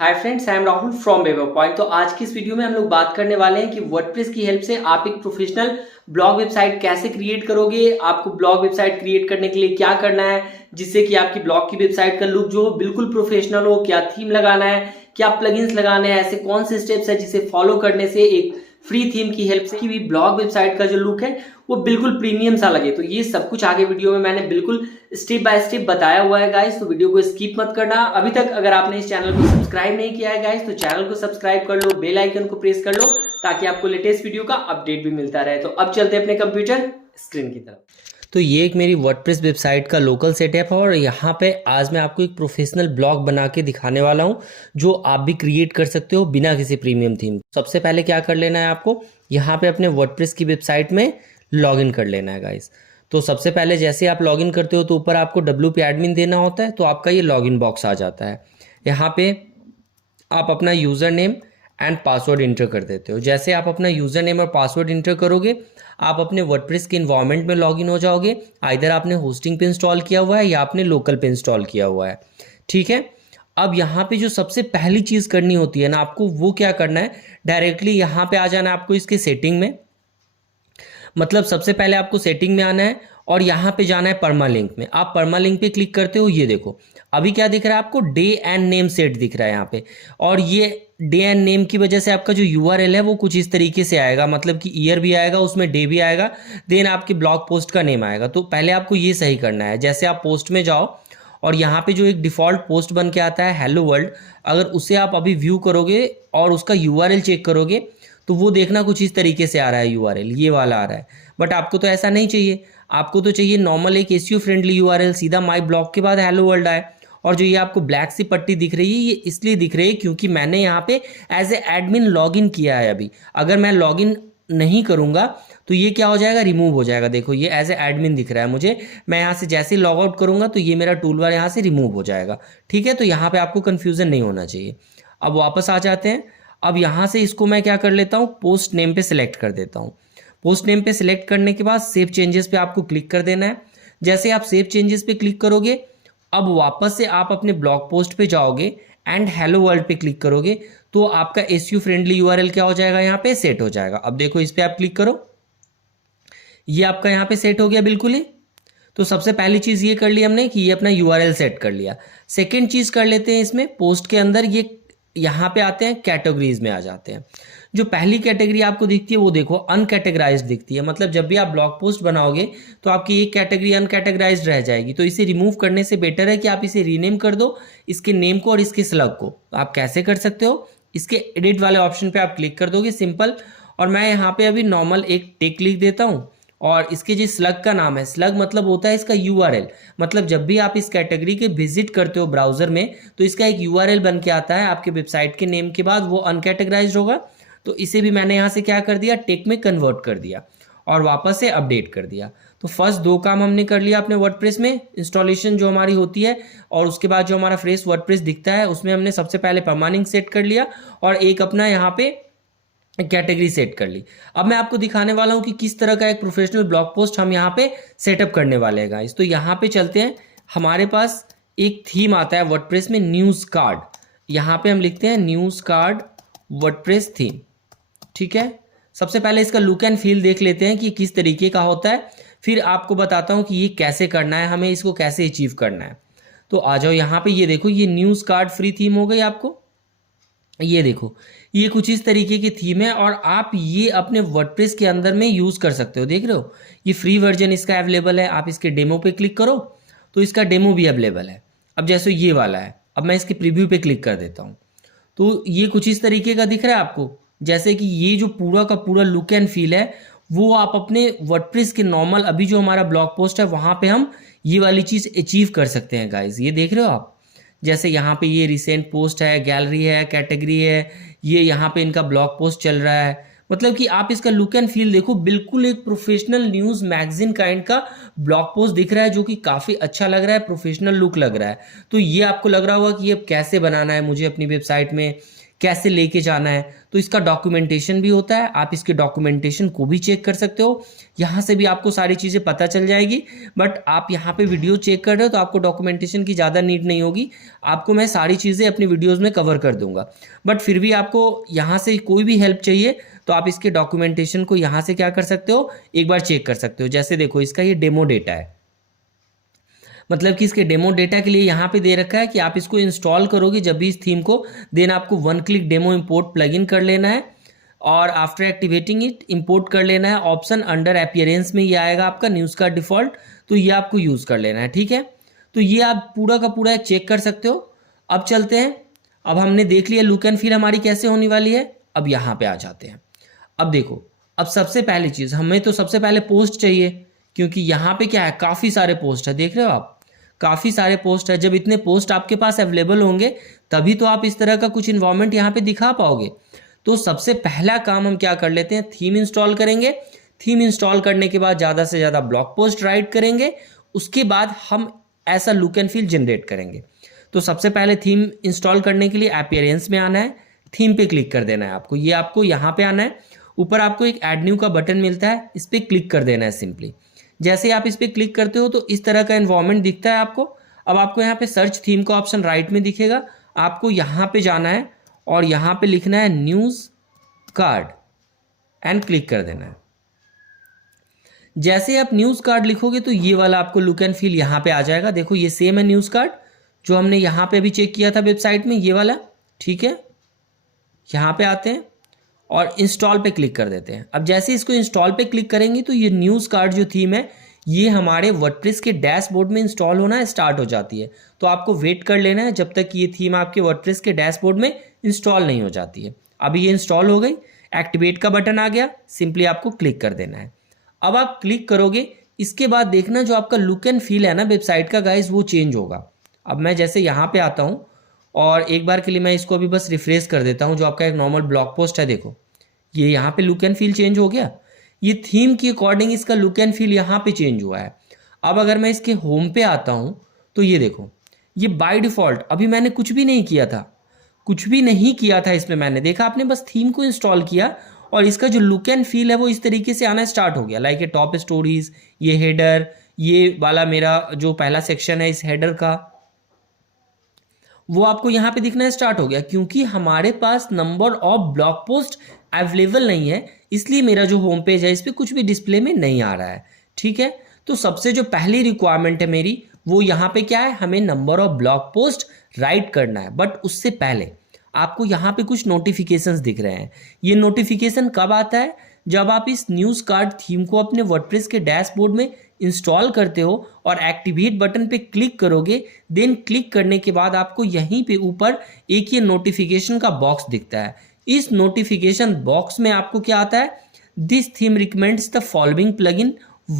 Hi friends, I am Rahul from web point. तो आज की इस वीडियो में हम लोग बात करने वाले हैं कि वर्डप्रेस की हेल्प से आप एक प्रोफेशनल ब्लॉग वेबसाइट कैसे क्रिएट करोगे। आपको ब्लॉग वेबसाइट क्रिएट करने के लिए क्या करना है जिससे कि आपकी ब्लॉग की वेबसाइट का लुक जो हो बिल्कुल प्रोफेशनल हो। क्या थीम लगाना है, क्या प्लगइन्स लगाने हैं, ऐसे कौन से स्टेप्स है जिसे फॉलो करने से एक फ्री थीम की हेल्प से भी ब्लॉग वेबसाइट का जो लुक है वो बिल्कुल प्रीमियम सा लगे। तो ये सब कुछ आगे वीडियो में मैंने बिल्कुल स्टेप बाय स्टेप बताया हुआ है गाइस, तो वीडियो को स्किप मत करना। अभी तक अगर आपने इस चैनल को सब्सक्राइब नहीं किया है गाइस तो चैनल को सब्सक्राइब कर लो, बेल आइकन को प्रेस कर लो ताकि आपको लेटेस्ट वीडियो का अपडेट भी मिलता रहे। तो अब चलते हैं अपने कंप्यूटर स्क्रीन की तरफ। तो ये एक मेरी वर्डप्रेस वेबसाइट का लोकल सेटअप है और यहाँ पे आज मैं आपको एक प्रोफेशनल ब्लॉग बना के दिखाने वाला हूँ जो आप भी क्रिएट कर सकते हो बिना किसी प्रीमियम थीम। सबसे पहले क्या कर लेना है, आपको यहाँ पे अपने वर्डप्रेस की वेबसाइट में लॉगिन कर लेना है गाइस। तो सबसे पहले जैसे आप लॉगिन करते हो तो ऊपर आपको WP एडमिन देना होता है, तो आपका ये लॉगिन बॉक्स आ जाता है। यहाँ पे आप अपना user name and password inter कर देते हो। जैसे आप अपना यूज़र नेम और पासवर्ड इंटर करोगे आप अपने वर्डप्रेस के इन्वायरमेंट में लॉगिन हो जाओगे। आइदर आपने होस्टिंग पे इंस्टॉल किया हुआ है या आपने लोकल पे इंस्टॉल किया हुआ है, ठीक है। अब यहाँ पे जो सबसे पहली चीज़ करनी होती है ना आपको, वो क्या करना है, डायरेक्टली यहाँ पे आ जाना है आपको इसके सेटिंग में। मतलब सबसे पहले आपको सेटिंग में आना है और यहाँ पे जाना है परमा लिंक में। आप परमा लिंक पे क्लिक करते हो, ये देखो अभी क्या दिख रहा है आपको, डे एंड नेम सेट दिख रहा है यहाँ पे। और ये डे एंड नेम की वजह से आपका जो URL है वो कुछ इस तरीके से आएगा, मतलब कि ईयर भी आएगा, उसमें डे भी आएगा, देन आपके ब्लॉग पोस्ट का नेम आएगा। तो पहले आपको ये सही करना है। जैसे आप पोस्ट में जाओ और यहाँ पे जो एक डिफ़ॉल्ट पोस्ट बन के आता है हेलो वर्ल्ड, अगर उसे आप अभी व्यू करोगे और उसका URL चेक करोगे तो वो देखना कुछ इस तरीके से आ रहा है, URL ये वाला आ रहा है। बट आपको तो ऐसा नहीं चाहिए, आपको तो चाहिए नॉर्मल एक SEO फ्रेंडली URL, सीधा माई ब्लॉग के बाद हेलो वर्ल्ड आए। और जो ये आपको ब्लैक सी पट्टी दिख रही है ये इसलिए दिख रही है क्योंकि मैंने यहाँ पे एज ए एडमिन लॉगिन किया है अभी। अगर मैं लॉगिन नहीं करूँगा तो ये क्या हो जाएगा, रिमूव हो जाएगा। देखो ये एज ए एडमिन दिख रहा है मुझे, मैं यहाँ से जैसे ही लॉग आउट करूँगा तो ये मेरा टूल बार यहाँ से रिमूव हो जाएगा, ठीक है। तो यहाँ पे आपको कन्फ्यूज़न नहीं होना चाहिए। अब वापस आ जाते हैं। अब यहाँ से इसको मैं क्या कर लेता हूँ, पोस्ट नेम पे सिलेक्ट कर देता हूँ। पोस्ट नेम पे सिलेक्ट करने के बाद सेव चेंजेस पे आपको क्लिक कर देना है। जैसे आप सेव चेंजेस पे क्लिक करोगे अब वापस से आप अपने ब्लॉग पोस्ट पे जाओगे एंड हेलो वर्ल्ड पे क्लिक करोगे तो आपका SEO फ्रेंडली URL क्या हो जाएगा, यहाँ पे सेट हो जाएगा। अब देखो इस पे आप क्लिक करो, ये आपका यहाँ पे सेट हो गया बिल्कुल ही। तो सबसे पहली चीज़ ये कर ली हमने कि ये अपना URL सेट कर लिया। सेकेंड चीज़ कर लेते हैं इसमें, पोस्ट के अंदर ये यहाँ पे आते हैं, कैटेगरीज में आ जाते हैं। जो पहली कैटेगरी आपको दिखती है वो देखो अनकैटेगराइज्ड दिखती है, मतलब जब भी आप ब्लॉग पोस्ट बनाओगे तो आपकी एक कैटेगरी अनकैटेगराइज्ड रह जाएगी। तो इसे रिमूव करने से बेटर है कि आप इसे रीनेम कर दो, इसके नेम को और इसके स्लग को। आप कैसे कर सकते हो, इसके एडिट वाले ऑप्शन पे आप क्लिक कर दोगे, सिंपल। और मैं यहाँ पे अभी नॉर्मल एक टेक लिख देता हूँ और इसके जो स्लग का नाम है, स्लग मतलब होता है इसका URL, मतलब जब भी आप इस कैटेगरी के विजिट करते हो ब्राउजर में तो इसका एक URL बन के आता है आपके वेबसाइट के नेम के बाद, वो अनकैटेगराइज्ड होगा। तो इसे भी मैंने यहाँ से क्या कर दिया, टेक में कन्वर्ट कर दिया और वापस से अपडेट कर दिया। तो फर्स्ट दो काम हमने कर लिया अपने वर्डप्रेस में, इंस्टॉलेशन जो हमारी होती है और उसके बाद जो हमारा फ्रेश वर्डप्रेस दिखता है उसमें हमने सबसे पहले परमानेंट सेट कर लिया और एक अपना यहाँ पे कैटेगरी सेट कर ली। अब मैं आपको दिखाने वाला हूं कि किस तरह का एक प्रोफेशनल ब्लॉग पोस्ट हम यहाँ पे सेटअप करने वाले हैं गाइस। तो यहाँ पे चलते हैं, हमारे पास एक थीम आता है वर्डप्रेस में, न्यूज़ कार्ड। यहाँ पे हम लिखते हैं न्यूज़ कार्ड वर्डप्रेस थीम, ठीक है। सबसे पहले इसका लुक एंड फील देख लेते हैं कि किस तरीके का होता है, फिर आपको बताता हूँ कि ये कैसे करना है, हमें इसको कैसे अचीव करना है। तो आ जाओ यहाँ पे, ये देखो ये न्यूज़ कार्ड फ्री थीम हो गई आपको। ये देखो ये कुछ इस तरीके की थीम है और आप ये अपने वर्डप्रेस के अंदर में यूज़ कर सकते हो। देख रहे हो ये फ्री वर्जन इसका अवेलेबल है, आप इसके डेमो पे क्लिक करो तो इसका डेमो भी अवेलेबल है। अब जैसे ये वाला है, अब मैं इसके प्रीव्यू पे क्लिक कर देता हूँ तो ये कुछ इस तरीके का दिख रहा है आपको। जैसे कि ये जो पूरा का पूरा लुक एंड फील है वो आप अपने वर्डप्रेस के नॉर्मल अभी जो हमारा ब्लॉग पोस्ट है वहाँ पे हम ये वाली चीज़ अचीव कर सकते हैं गाइज। ये देख रहे हो आप, जैसे यहाँ पे ये रिसेंट पोस्ट है, गैलरी है, कैटेगरी है, ये यहाँ पे इनका ब्लॉग पोस्ट चल रहा है। मतलब कि आप इसका लुक एंड फील देखो, बिल्कुल एक प्रोफेशनल न्यूज़ मैगजीन काइंड का ब्लॉग पोस्ट दिख रहा है जो कि काफ़ी अच्छा लग रहा है, प्रोफेशनल लुक लग रहा है। तो ये आपको लग रहा होगा कि ये कैसे बनाना है मुझे अपनी वेबसाइट में, कैसे लेके जाना है, तो इसका डॉक्यूमेंटेशन भी होता है। आप इसके डॉक्यूमेंटेशन को भी चेक कर सकते हो, यहाँ से भी आपको सारी चीज़ें पता चल जाएगी। बट आप यहाँ पे वीडियो चेक कर रहे हो तो आपको डॉक्यूमेंटेशन की ज़्यादा नीड नहीं होगी, आपको मैं सारी चीज़ें अपनी वीडियोज़ में कवर कर दूंगा। बट फिर भी आपको यहाँ से कोई भी हेल्प चाहिए तो आप इसके डॉक्यूमेंटेशन को यहाँ से क्या कर सकते हो, एक बार चेक कर सकते हो। जैसे देखो इसका ये डेमो डेटा है, मतलब कि इसके डेमो डेटा के लिए यहाँ पे दे रखा है कि आप इसको इंस्टॉल करोगे जब भी इस थीम को, देन आपको 1 क्लिक डेमो इंपोर्ट प्लगइन कर लेना है और आफ्टर एक्टिवेटिंग इट इंपोर्ट कर लेना है। ऑप्शन अंडर अपीयरेंस में ये आएगा आपका न्यूज़ कार्ड डिफॉल्ट, तो ये आपको यूज़ कर लेना है, ठीक है। तो ये आप पूरा का पूरा चेक कर सकते हो। अब चलते हैं, अब हमने देख लिया लुक एंड फील हमारी कैसे होने वाली है। अब यहाँ पे आ जाते हैं। अब देखो, अब सबसे पहली चीज़ हमें तो सबसे पहले पोस्ट चाहिए, क्योंकि यहाँ पे क्या है, काफ़ी सारे पोस्ट है, देख रहे हो आप, काफ़ी सारे पोस्ट है। जब इतने पोस्ट आपके पास अवेलेबल होंगे तभी तो आप इस तरह का कुछ इन्वायरमेंट यहाँ पे दिखा पाओगे। तो सबसे पहला काम हम क्या कर लेते हैं, थीम इंस्टॉल करेंगे। थीम इंस्टॉल करने के बाद ज़्यादा से ज़्यादा ब्लॉग पोस्ट राइट करेंगे, उसके बाद हम ऐसा लुक एंड फील जनरेट करेंगे। तो सबसे पहले थीम इंस्टॉल करने के लिए अपीयरेंस में आना है, थीम पे क्लिक कर देना है आपको। ये आपको यहाँ पे आना है, ऊपर आपको एक ऐड न्यू का बटन मिलता है, इस पर क्लिक कर देना है सिंपली। जैसे आप इस पर क्लिक करते हो तो इस तरह का एनवायरनमेंट दिखता है आपको। अब आपको यहाँ पे सर्च थीम का ऑप्शन राइट में दिखेगा, आपको यहाँ पे जाना है और यहाँ पे लिखना है न्यूज़ कार्ड एंड क्लिक कर देना है। जैसे आप न्यूज़ कार्ड लिखोगे तो ये वाला आपको लुक एंड फील यहाँ पे आ जाएगा। देखो ये सेम है न्यूज़ कार्ड जो हमने यहाँ पे अभी चेक किया था वेबसाइट में, ये वाला, ठीक है। यहाँ पे आते हैं और इंस्टॉल पे क्लिक कर देते हैं। अब जैसे इसको इंस्टॉल पे क्लिक करेंगे तो ये न्यूज़ कार्ड जो थीम है ये हमारे वर्डप्रेस के डैशबोर्ड में इंस्टॉल होना स्टार्ट हो जाती है। तो आपको वेट कर लेना है जब तक ये थीम आपके वर्डप्रेस के डैशबोर्ड में इंस्टॉल नहीं हो जाती है। अभी ये इंस्टॉल हो गई, एक्टिवेट का बटन आ गया, सिंपली आपको क्लिक कर देना है। अब आप क्लिक करोगे, इसके बाद देखना जो आपका लुक एंड फील है ना वेबसाइट का गाइस, वो चेंज होगा। अब मैं जैसे यहाँ पे आता हूँ और एक बार के लिए मैं इसको अभी बस रिफ्रेश कर देता हूँ। जो आपका एक नॉर्मल ब्लॉग पोस्ट है, देखो ये यहाँ पे लुक एंड फील चेंज हो गया। ये थीम के अकॉर्डिंग इसका लुक एंड फील यहाँ पे चेंज हुआ है। अब अगर मैं इसके होम पे आता हूँ तो ये देखो, ये बाय डिफ़ॉल्ट, अभी मैंने कुछ भी नहीं किया था, कुछ भी नहीं किया था इसमें, मैंने देखा आपने बस थीम को इंस्टॉल किया और इसका जो लुक एंड फील है वो इस तरीके से आना स्टार्ट हो गया। लाइक ये टॉप स्टोरीज, ये हेडर, ये वाला मेरा जो पहला सेक्शन है इस हेडर का, वो आपको यहाँ पे दिखना स्टार्ट हो गया। क्योंकि हमारे पास number of blog post available नहीं है, इसलिए मेरा जो होम पेज है इस पर कुछ भी डिस्प्ले में नहीं आ रहा है, ठीक है। तो सबसे जो पहली रिक्वायरमेंट है मेरी वो यहाँ पे क्या है, हमें number of blog post right करना है। बट उससे पहले आपको यहाँ पे कुछ नोटिफिकेशंस दिख रहे हैं। ये नोटिफिकेशन कब आता है, जब आप इस न्यूज़ कार्ड थीम को अपने वर्डप्रेस के डैशबोर्ड में इंस्टॉल करते हो और एक्टिवेट बटन पे क्लिक करोगे। देन क्लिक करने के बाद आपको यहीं पे ऊपर एक ये नोटिफिकेशन का बॉक्स दिखता है। इस नोटिफिकेशन बॉक्स में आपको क्या आता है, this theme recommends the following plugin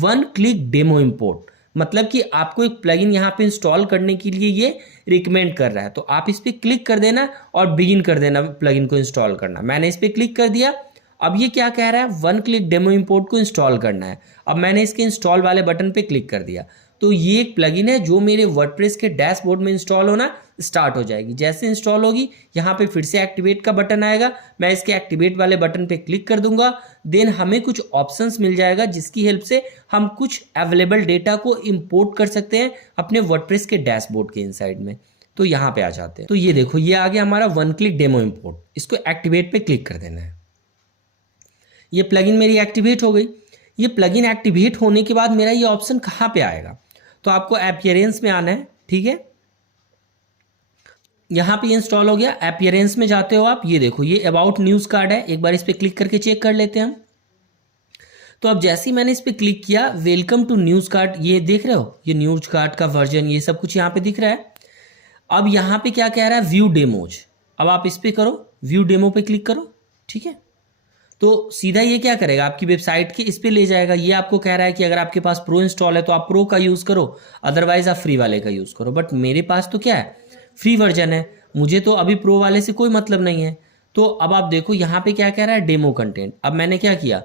1 click demo import. मतलब कि आपको एक प्लगइन यहाँ पे इंस्टॉल करने के लिए ये रिकमेंड कर रहा है, तो आप इस पर क्लिक कर देना और बिगिन कर देना प्लगइन को इंस्टॉल करना। मैंने इस पर क्लिक कर दिया। अब ये क्या कह रहा है, 1 क्लिक डेमो इंपोर्ट को इंस्टॉल करना है। अब मैंने इसके इंस्टॉल वाले बटन पे क्लिक कर दिया, तो ये एक प्लगइन है जो मेरे वर्डप्रेस के डैशबोर्ड में इंस्टॉल होना स्टार्ट हो जाएगी। जैसे इंस्टॉल होगी यहाँ पे फिर से एक्टिवेट का बटन आएगा, मैं इसके एक्टिवेट वाले बटन पे क्लिक कर दूंगा। देन हमें कुछ ऑप्शंस मिल जाएगा जिसकी हेल्प से हम कुछ अवेलेबल डेटा को इंपोर्ट कर सकते हैं अपने वर्डप्रेस के डैशबोर्ड के इनसाइड में। तो यहाँ पे आ जाते हैं। तो ये देखो, ये आ गया हमारा 1 क्लिक डेमो इंपोर्ट। इसको एक्टिवेट पे क्लिक कर देना है। ये प्लगइन मेरी एक्टिवेट हो गई। ये प्लगइन एक्टिवेट होने के बाद मेरा ये ऑप्शन कहाँ पे आएगा, तो आपको अपीयरेंस में आना है, ठीक है। यहाँ पे इंस्टॉल हो गया, अपीयरेंस में जाते हो आप। ये देखो, ये अबाउट न्यूज़ कार्ड है, एक बार इस पर क्लिक करके चेक कर लेते हैं हम। तो अब जैसे ही मैंने इस पर क्लिक किया, वेलकम टू न्यूज़ कार्ड, ये देख रहे हो, ये न्यूज़ कार्ड का वर्जन, ये सब कुछ यहाँ पे दिख रहा है। अब यहाँ पे क्या कह रहा है, व्यू डेमोज। अब आप इस पर करो, व्यू डेमो पे क्लिक करो, ठीक है। तो सीधा ये क्या करेगा, आपकी वेबसाइट के इस पे ले जाएगा। ये आपको कह रहा है कि अगर आपके पास प्रो इंस्टॉल है तो आप प्रो का यूज़ करो, अदरवाइज आप फ्री वाले का यूज़ करो। बट मेरे पास तो क्या है, फ्री वर्जन है, मुझे तो अभी प्रो वाले से कोई मतलब नहीं है। तो अब आप देखो यहाँ पे क्या कह रहा है, डेमो कंटेंट। अब मैंने क्या किया,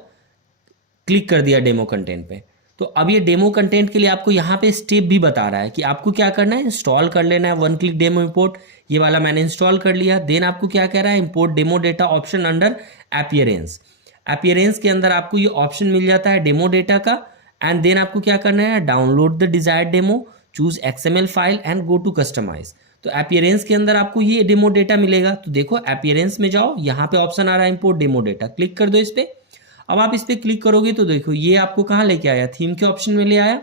क्लिक कर दिया डेमो कंटेंट पे, तो अब ये डेमो कंटेंट के लिए आपको यहाँ पे स्टेप भी बता रहा है कि आपको क्या करना है, इंस्टॉल कर लेना है वन क्लिक डेमो इंपोर्ट। ये वाला मैंने इंस्टॉल कर लिया। देन आपको क्या कह रहा है, import demo data option under appearance. Appearance के अंदर आपको ये ऑप्शन मिल जाता है डेमो डेटा का। एंड देन आपको क्या करना है, download the desired demo, choose XML file and go to customize. तो अपीयरेंस के अंदर आपको ये डेमो डेटा मिलेगा। तो देखो अपीयरेंस में जाओ, यहाँ पे ऑप्शन आ रहा है इंपोर्ट डेमो डेटा, क्लिक कर दो इस पे। अब आप इस पे क्लिक करोगे तो देखो ये आपको कहाँ लेके आया, थीम के ऑप्शन में ले आया।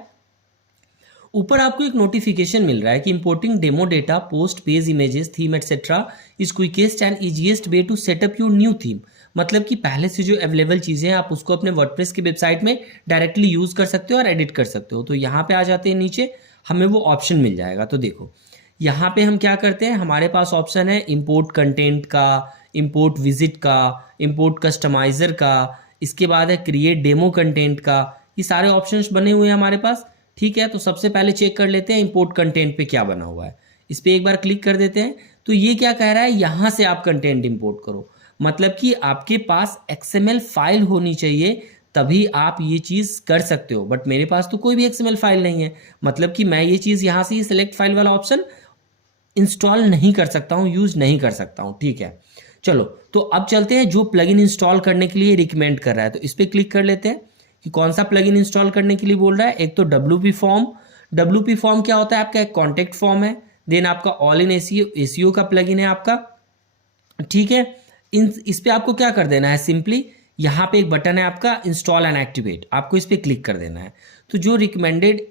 ऊपर आपको एक नोटिफिकेशन मिल रहा है कि importing demo data post page images theme etcetera is quickest and easiest way to setup your new theme. मतलब कि पहले से जो अवेलेबल चीज़ें हैं आप उसको अपने वर्डप्रेस की वेबसाइट में डायरेक्टली यूज़ कर सकते हो और एडिट कर सकते हो। तो यहाँ पे आ जाते हैं नीचे, हमें वो ऑप्शन मिल जाएगा। तो देखो यहाँ पे हम क्या करते हैं, हमारे पास ऑप्शन है इंपोर्ट कंटेंट का, इंपोर्ट विजिट का, इंपोर्ट कस्टमाइजर का, इसके बाद है क्रिएट डेमो कंटेंट का। ये सारे ऑप्शंस बने हुए हैं हमारे पास। ठीक है, तो सबसे पहले चेक कर लेते हैं इंपोर्ट कंटेंट पे क्या बना हुआ है। इस पर एक बार क्लिक कर देते हैं। तो ये क्या कह रहा है, यहाँ से आप कंटेंट इंपोर्ट करो। मतलब कि आपके पास XML फाइल होनी चाहिए, तभी आप ये चीज़ कर सकते हो। बट मेरे पास तो कोई भी XML फाइल नहीं है, मतलब कि मैं ये चीज़ यहाँ से ही सिलेक्ट फाइल वाला ऑप्शन इंस्टॉल नहीं कर सकता हूँ, यूज़ नहीं कर सकता हूँ। ठीक है, चलो तो अब चलते हैं जो प्लगइन इंस्टॉल करने के लिए रिकमेंड कर रहा है। तो इस पर क्लिक कर लेते हैं कि कौन सा प्लगइन इंस्टॉल करने के लिए बोल रहा है। एक तो WP फॉर्म। WP फॉर्म क्या होता है, आपका एक कॉन्टेक्ट फॉर्म है। देन आपका ऑल इन एसीओ का प्लगइन है आपका। ठीक है, इस पे आपको क्या कर देना है, सिंपली यहाँ पे एक बटन है आपका इंस्टॉल एंड एक्टिवेट, आपको इस पे क्लिक कर देना है। तो जो रिकमेंडेड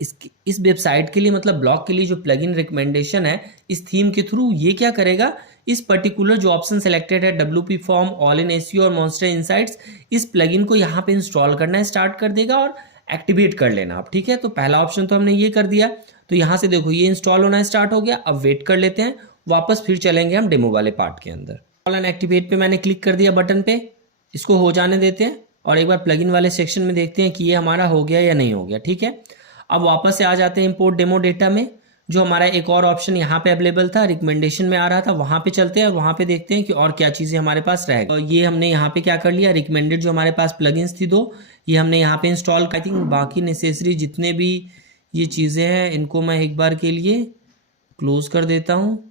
इस वेबसाइट के लिए, मतलब ब्लॉग के लिए जो प्लगइन रिकमेंडेशन है इस थीम के थ्रू, ये क्या करेगा, इस पर्टिकुलर जो ऑप्शन सेलेक्टेड है WP form, all in ACO और मॉन्स्टर इनसाइट्स, इस प्लगइन को यहाँ पे इंस्टॉल करना स्टार्ट कर देगा और एक्टिवेट कर लेना आप। ठीक है, तो पहला ऑप्शन तो हमने ये कर दिया। तो यहाँ से देखो ये इंस्टॉल होना स्टार्ट हो गया। अब वेट कर लेते हैं, वापस फिर चलेंगे हम डेमो वाले पार्ट के अंदर। इंस्टॉल एंड एक्टिवेट पे मैंने क्लिक कर दिया बटन पे, इसको हो जाने देते हैं और एक बार प्लगइन वाले सेक्शन में देखते हैं कि ये हमारा हो गया या नहीं हो गया। ठीक है, अब वापस से आ जाते हैं इंपोर्ट डेमो डेटा में। जो हमारा एक और ऑप्शन यहाँ पे अवेलेबल था, रिकमेंडेशन में आ रहा था, वहाँ पे चलते हैं और वहाँ पे देखते हैं कि और क्या चीज़ें हमारे पास रहेगा। और ये हमने यहाँ पे क्या कर लिया, रिकमेंडेड जो हमारे पास प्लगइन्स थी 2, ये हमने यहाँ पे इंस्टॉल। आई थिंक बाकी नेसेसरी जितने भी ये चीज़ें हैं इनको मैं एक बार के लिए क्लोज कर देता हूँ।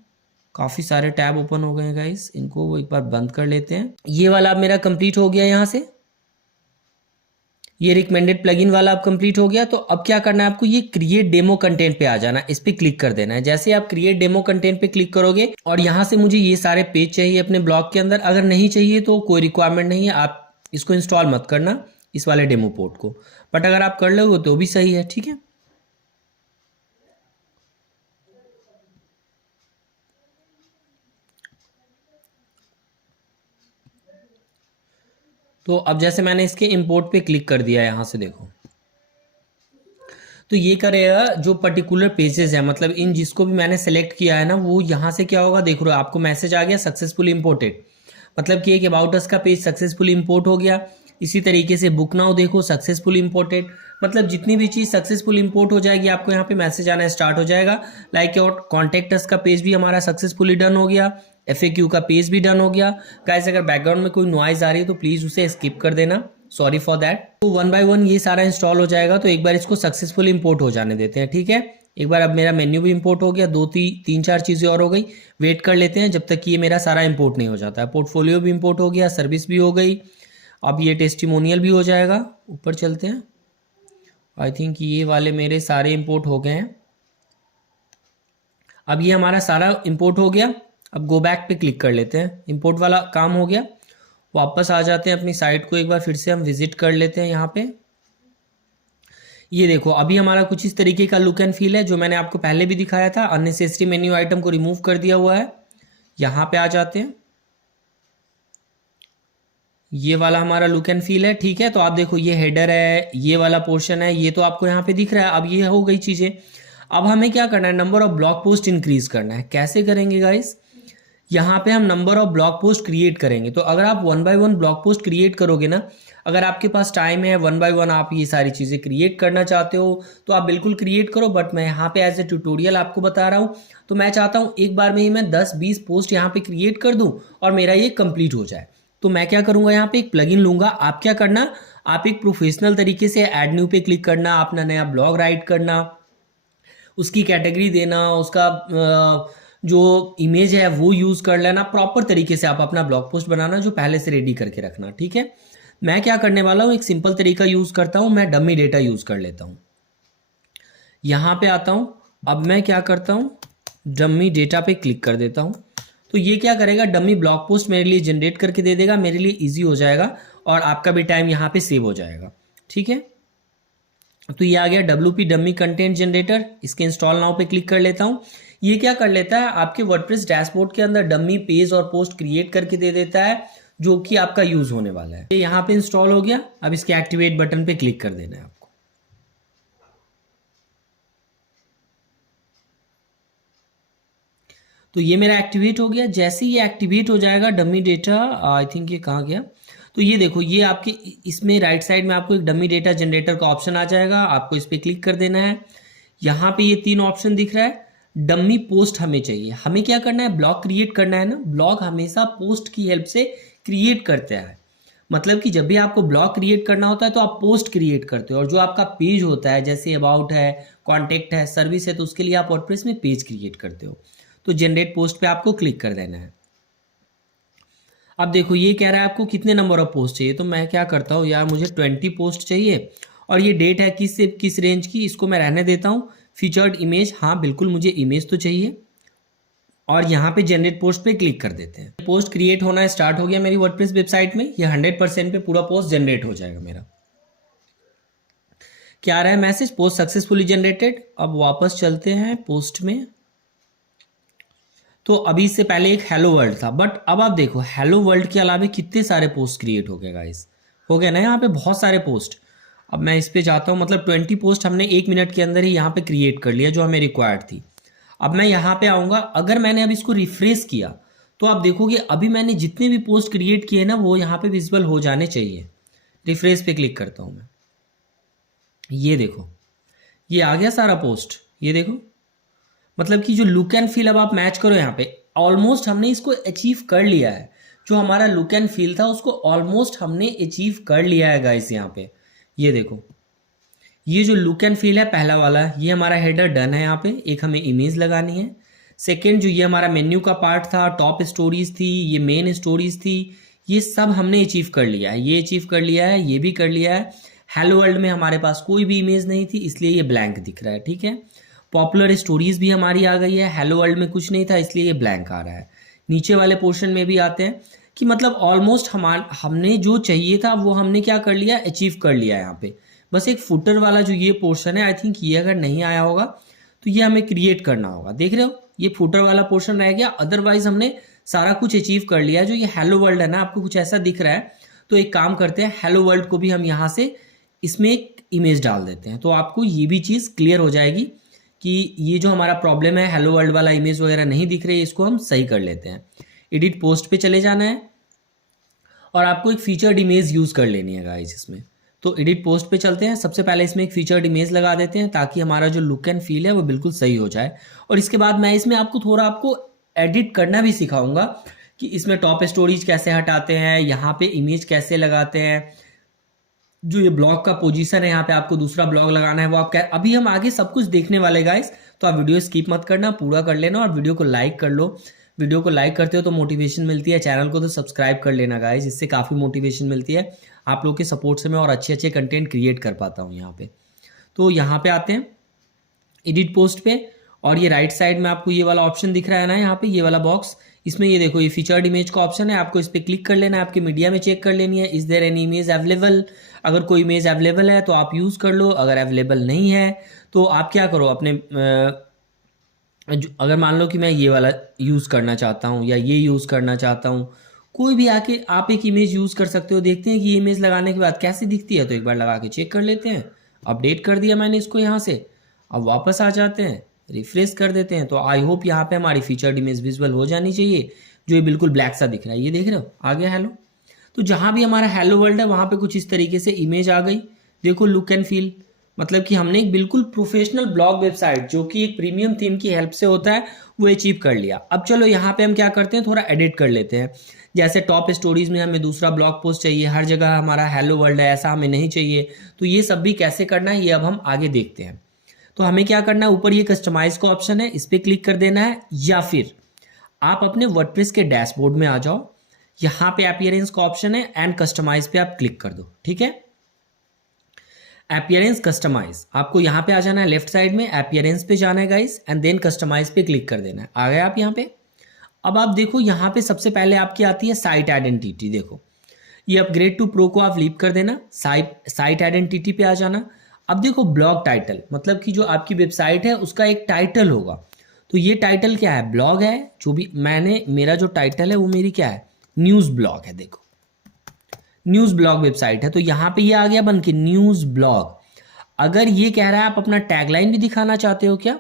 काफ़ी सारे टैब ओपन हो गए हैं गाइस, इनको वो एक बार बंद कर लेते हैं। ये वाला अब मेरा कंप्लीट हो गया, यहाँ से ये रिकमेंडेड प्लगइन वाला अब कंप्लीट हो गया। तो अब क्या करना है आपको, ये क्रिएट डेमो कंटेंट पे आ जाना है, इस पे क्लिक कर देना है। जैसे आप क्रिएट डेमो कंटेंट पे क्लिक करोगे और यहाँ से मुझे ये सारे पेज चाहिए अपने ब्लॉग के अंदर। अगर नहीं चाहिए तो कोई रिक्वायरमेंट नहीं है, आप इसको इंस्टॉल मत करना इस वाले डेमो पोर्ट को, बट अगर आप कर लोगे तो भी सही है। ठीक है, तो अब जैसे मैंने इसके इंपोर्ट पे क्लिक कर दिया, यहाँ से देखो तो ये करेगा जो पर्टिकुलर पेजेस है, मतलब इन जिसको भी मैंने सेलेक्ट किया है ना, वो यहाँ से क्या होगा, देख रहे हो आपको मैसेज आ गया सक्सेसफुली इंपोर्टेड, मतलब कि एक अबाउट अस का पेज सक्सेसफुली इंपोर्ट हो गया। इसी तरीके से बुक नाउ देखो सक्सेसफुली इंपोर्टेड, मतलब जितनी भी चीज़ सक्सेसफुल इंपोर्ट हो जाएगी आपको यहाँ पे मैसेज आना स्टार्ट हो जाएगा। लाइक और कॉन्टेक्ट अस का पेज भी हमारा सक्सेसफुली डन हो गया, FAQ का पेज भी डन हो गया। गाइस अगर बैकग्राउंड में कोई नॉइज आ रही है तो प्लीज़ उसे स्किप कर देना, सॉरी फॉर दैट। तो 1 बाय 1 ये सारा इंस्टॉल हो जाएगा। तो एक बार इसको सक्सेसफुल इंपोर्ट हो जाने देते हैं। ठीक है, एक बार अब मेरा मेन्यू भी इंपोर्ट हो गया, 2-3-4 चीज़ें और हो गई। वेट कर लेते हैं जब तक कि ये मेरा सारा इंपोर्ट नहीं हो जाता है। पोर्टफोलियो भी इंपोर्ट हो गया, सर्विस भी हो गई, अब ये टेस्टिमोनियल भी हो जाएगा। ऊपर चलते हैं, आई थिंक ये वाले मेरे सारे इंपोर्ट हो गए हैं। अब ये हमारा सारा इंपोर्ट हो गया। अब गो बैक पे क्लिक कर लेते हैं, इंपोर्ट वाला काम हो गया। वापस आ जाते हैं अपनी साइट को, एक बार फिर से हम विजिट कर लेते हैं। यहाँ पे ये देखो अभी हमारा कुछ इस तरीके का लुक एंड फील है, जो मैंने आपको पहले भी दिखाया था। अननेसेसरी मेन्यू आइटम को रिमूव कर दिया हुआ है। यहाँ पे आ जाते हैं, ये वाला हमारा लुक एंड फील है। ठीक है, तो आप देखो ये हेडर है, ये वाला पोर्शन है, ये तो आपको यहाँ पे दिख रहा है। अब ये हो गई चीज़ें। अब हमें क्या करना है, number of blog post increase करना है। कैसे करेंगे गाइस, यहाँ पे हम number of blog post create करेंगे। तो अगर आप 1 बाय 1 ब्लॉग पोस्ट क्रिएट करोगे ना, अगर आपके पास टाइम है 1 बाय 1 आप ये सारी चीज़ें क्रिएट करना चाहते हो तो आप बिल्कुल क्रिएट करो। बट मैं यहाँ पे एज ए ट्यूटोरियल आपको बता रहा हूँ, तो मैं चाहता हूँ एक बार में ही मैं 10-20 पोस्ट यहाँ पे क्रिएट कर दूँ और मेरा ये कंप्लीट हो जाए। तो मैं क्या करूंगा, यहाँ पे एक प्लगइन लूंगा। आप क्या करना, आप एक प्रोफेशनल तरीके से ऐड न्यू पे क्लिक करना, अपना नया ब्लॉग राइट करना, उसकी कैटेगरी देना, उसका जो इमेज है वो यूज़ कर लेना, प्रॉपर तरीके से आप अपना ब्लॉग पोस्ट बनाना जो पहले से रेडी करके रखना, ठीक है। मैं क्या करने वाला हूँ, एक सिंपल तरीका यूज़ करता हूँ, मैं डमी डेटा यूज़ कर लेता हूँ। यहाँ पे आता हूँ, अब मैं क्या करता हूँ, डमी डेटा पे क्लिक कर देता हूँ। तो ये क्या करेगा, डमी ब्लॉग पोस्ट मेरे लिए जनरेट करके दे देगा, मेरे लिए ईजी हो जाएगा और आपका भी टाइम यहाँ पे सेव हो जाएगा, ठीक है। तो ये आ गया WP डमी कंटेंट जनरेटर। इसके इंस्टॉल नाउ पे क्लिक कर लेता हूँ। ये क्या कर लेता है, आपके वर्डप्रेस डैशबोर्ड के अंदर डमी पेज और पोस्ट क्रिएट करके दे देता है जो कि आपका यूज होने वाला है। ये यहाँ पे इंस्टॉल हो गया। अब इसके एक्टिवेट बटन पे क्लिक कर देना है आपको। तो ये मेरा एक्टिवेट हो गया। जैसे ये एक्टिवेट हो जाएगा डमी डेटा, आई थिंक ये कहाँ गया, तो ये देखो, ये आपके इसमें राइट साइड में आपको एक डमी डेटा जनरेटर का ऑप्शन आ जाएगा। आपको इस पर क्लिक कर देना है। यहाँ पे ये 3 ऑप्शन दिख रहा है। डमी पोस्ट हमें चाहिए। हमें क्या करना है, ब्लॉग क्रिएट करना है ना। ब्लॉग हमेशा पोस्ट की हेल्प से क्रिएट करते हैं। मतलब कि जब भी आपको ब्लॉग क्रिएट करना होता है तो आप पोस्ट क्रिएट करते हो, और जो आपका पेज होता है जैसे अबाउट है, कॉन्टेक्ट है, सर्विस है, तो उसके लिए आप वर्डप्रेस में पेज क्रिएट करते हो। तो जनरेट पोस्ट पे आपको क्लिक कर देना है। अब देखो ये कह रहा है आपको कितने नंबर ऑफ पोस्ट चाहिए। तो मैं क्या करता हूँ यार, मुझे 20 पोस्ट चाहिए और ये डेट है किस से किस रेंज की, इसको मैं रहने देता हूँ। फीचर्ड इमेज, हाँ बिल्कुल मुझे इमेज तो चाहिए। और यहाँ पे जनरेट पोस्ट पे क्लिक कर देते हैं। पोस्ट क्रिएट होना स्टार्ट हो गया मेरी वर्डप्रेस वेबसाइट में। ये 100% पे पूरा पोस्ट जनरेट हो जाएगा मेरा। क्या आ रहा है मैसेज, पोस्ट सक्सेसफुली जनरेटेड। अब वापस चलते हैं पोस्ट में। तो अभी इससे पहले एक हेलो वर्ल्ड था, बट अब आप देखो हेलो वर्ल्ड के अलावा कितने सारे पोस्ट क्रिएट हो गए गाइस, हो गए ना यहाँ पे बहुत सारे पोस्ट। अब मैं इस पे जाता हूँ, मतलब 20 पोस्ट हमने 1 मिनट के अंदर ही यहाँ पे क्रिएट कर लिया जो हमें रिक्वायर्ड थी। अब मैं यहाँ पे आऊँगा, अगर मैंने अब इसको रिफ्रेश किया तो आप देखोगे अभी मैंने जितने भी पोस्ट क्रिएट किए ना वो यहाँ पे विजिबल हो जाने चाहिए। रिफ्रेश पे क्लिक करता हूँ मैं, ये देखो ये आ गया सारा पोस्ट। ये देखो मतलब कि जो लुक एंड फील, अब आप मैच करो यहाँ पे, ऑलमोस्ट हमने इसको अचीव कर लिया है। जो हमारा लुक एंड फील था उसको ऑलमोस्ट हमने अचीव कर लिया है गाइस। यहाँ पे ये देखो, ये जो लुक एंड फील है पहला वाला, ये हमारा हेडर डन है। यहाँ पे एक हमें इमेज लगानी है। सेकेंड जो ये हमारा मेन्यू का पार्ट था, टॉप स्टोरीज थी, ये मेन स्टोरीज थी, ये सब हमने अचीव कर लिया है। ये अचीव कर लिया है, ये भी कर लिया है। हेलो वर्ल्ड में हमारे पास कोई भी इमेज नहीं थी इसलिए ये ब्लैंक दिख रहा है, ठीक है। पॉपुलर स्टोरीज भी हमारी आ गई है। हेलो वर्ल्ड में कुछ नहीं था इसलिए ये ब्लैंक आ रहा है। नीचे वाले पोर्शन में भी आते हैं कि मतलब ऑलमोस्ट हमने जो चाहिए था वो हमने क्या कर लिया, अचीव कर लिया है। यहाँ पे बस एक फुटर वाला जो ये पोर्शन है, आई थिंक ये अगर नहीं आया होगा तो ये हमें क्रिएट करना होगा। देख रहे हो ये फुटर वाला पोर्शन रह गया, अदरवाइज हमने सारा कुछ अचीव कर लिया है। जो ये हेलो वर्ल्ड है ना, आपको कुछ ऐसा दिख रहा है, तो एक काम करते हैं, हेलो वर्ल्ड को भी हम यहाँ से इसमें एक इमेज डाल देते हैं, तो आपको ये भी चीज़ क्लियर हो जाएगी कि ये जो हमारा प्रॉब्लम है हेलो वर्ल्ड वाला इमेज वगैरह नहीं दिख रही है, इसको हम सही कर लेते हैं। एडिट पोस्ट पे चले जाना है और आपको एक फीचर्ड इमेज यूज़ कर लेनी है गाइस इसमें। तो एडिट पोस्ट पे चलते हैं। सबसे पहले इसमें एक फीचर्ड इमेज लगा देते हैं ताकि हमारा जो लुक एंड फील है वो बिल्कुल सही हो जाए। और इसके बाद मैं इसमें आपको एडिट करना भी सिखाऊंगा कि इसमें टॉप स्टोरीज कैसे हटाते हैं, यहाँ पे इमेज कैसे लगाते हैं, जो ये ब्लॉग का पोजीशन है यहाँ पे आपको दूसरा ब्लॉग लगाना है वो आप अभी हम आगे सब कुछ देखने वाले गाइस। तो आप वीडियो स्किप मत करना, पूरा कर लेना और वीडियो को लाइक कर लो। वीडियो को लाइक करते हो तो मोटिवेशन मिलती है। चैनल को तो सब्सक्राइब कर लेना गाइस, इससे काफ़ी मोटिवेशन मिलती है। आप लोग के सपोर्ट से मैं और अच्छे अच्छे कंटेंट क्रिएट कर पाता हूँ यहाँ पे। तो यहाँ पे आते हैं एडिट पोस्ट पे, और ये राइट साइड में आपको ये वाला ऑप्शन दिख रहा है ना, यहाँ पे ये वाला बॉक्स, इसमें ये देखो ये फीचर्ड इमेज का ऑप्शन है। आपको इस पर क्लिक कर लेना है, आपके मीडिया में चेक कर लेनी है, is there any image available. अगर कोई इमेज अवेलेबल है तो आप यूज़ कर लो, अगर अवेलेबल नहीं है तो आप क्या करो, अपने अगर मान लो कि मैं ये वाला यूज़ करना चाहता हूँ या ये यूज़ करना चाहता हूँ, कोई भी आके आप एक इमेज यूज़ कर सकते हो। देखते हैं कि ये इमेज लगाने के बाद कैसी दिखती है, तो एक बार लगा के चेक कर लेते हैं। अपडेट कर दिया मैंने इसको यहाँ से। अब वापस आ जाते हैं, रिफ्रेश कर देते हैं। तो आई होप यहाँ पे हमारी फीचर्ड इमेज विजुअल हो जानी चाहिए। जो ये बिल्कुल ब्लैक सा दिख रहा है, ये देख रहे हो, आ गया हेलो। तो जहाँ भी हमारा हेलो वर्ल्ड है वहाँ पे कुछ इस तरीके से इमेज आ गई। देखो लुक एंड फील, मतलब कि हमने एक बिल्कुल प्रोफेशनल ब्लॉग वेबसाइट जो कि एक प्रीमियम थीम की हेल्प से होता है वो अचीव कर लिया। अब चलो यहाँ पे हम क्या करते हैं, थोड़ा एडिट कर लेते हैं। जैसे टॉप स्टोरीज में हमें दूसरा ब्लॉग पोस्ट चाहिए, हर जगह हमारा हेलो वर्ल्ड है, ऐसा हमें नहीं चाहिए। तो ये सब भी कैसे करना है ये अब हम आगे देखते हैं। तो हमें क्या करना है, ऊपर ये कस्टमाइज का ऑप्शन है, इस पर क्लिक कर देना है, या फिर आप अपने वर्डप्रेस के डैशबोर्ड में आ जाओ, यहाँ पे अपीयरेंस का ऑप्शन है एंड कस्टमाइज पे आप क्लिक कर दो। ठीक है, अपीयरेंस कस्टमाइज, आपको यहाँ पे आ जाना है, लेफ्ट साइड में अपीयरेंस पे जाना है गाइस, एंड देन कस्टमाइज पे क्लिक कर देना है। आ गए आप यहाँ पे। अब आप देखो यहाँ पे सबसे पहले आपकी आती है साइट आइडेंटिटी। देखो ये अपग्रेड टू प्रो को आप लीव कर देना, साइट आइडेंटिटी पे आ जाना। अब देखो ब्लॉग टाइटल, मतलब कि जो आपकी वेबसाइट है उसका एक टाइटल होगा। तो ये टाइटल क्या है, ब्लॉग है। जो भी मेरा जो टाइटल है वो मेरी क्या है, न्यूज़ ब्लॉग है। देखो न्यूज़ ब्लॉग वेबसाइट है, तो यहाँ पे ये आ गया बन के न्यूज़ ब्लॉग। अगर ये कह रहा है आप अपना टैगलाइन भी दिखाना चाहते हो क्या,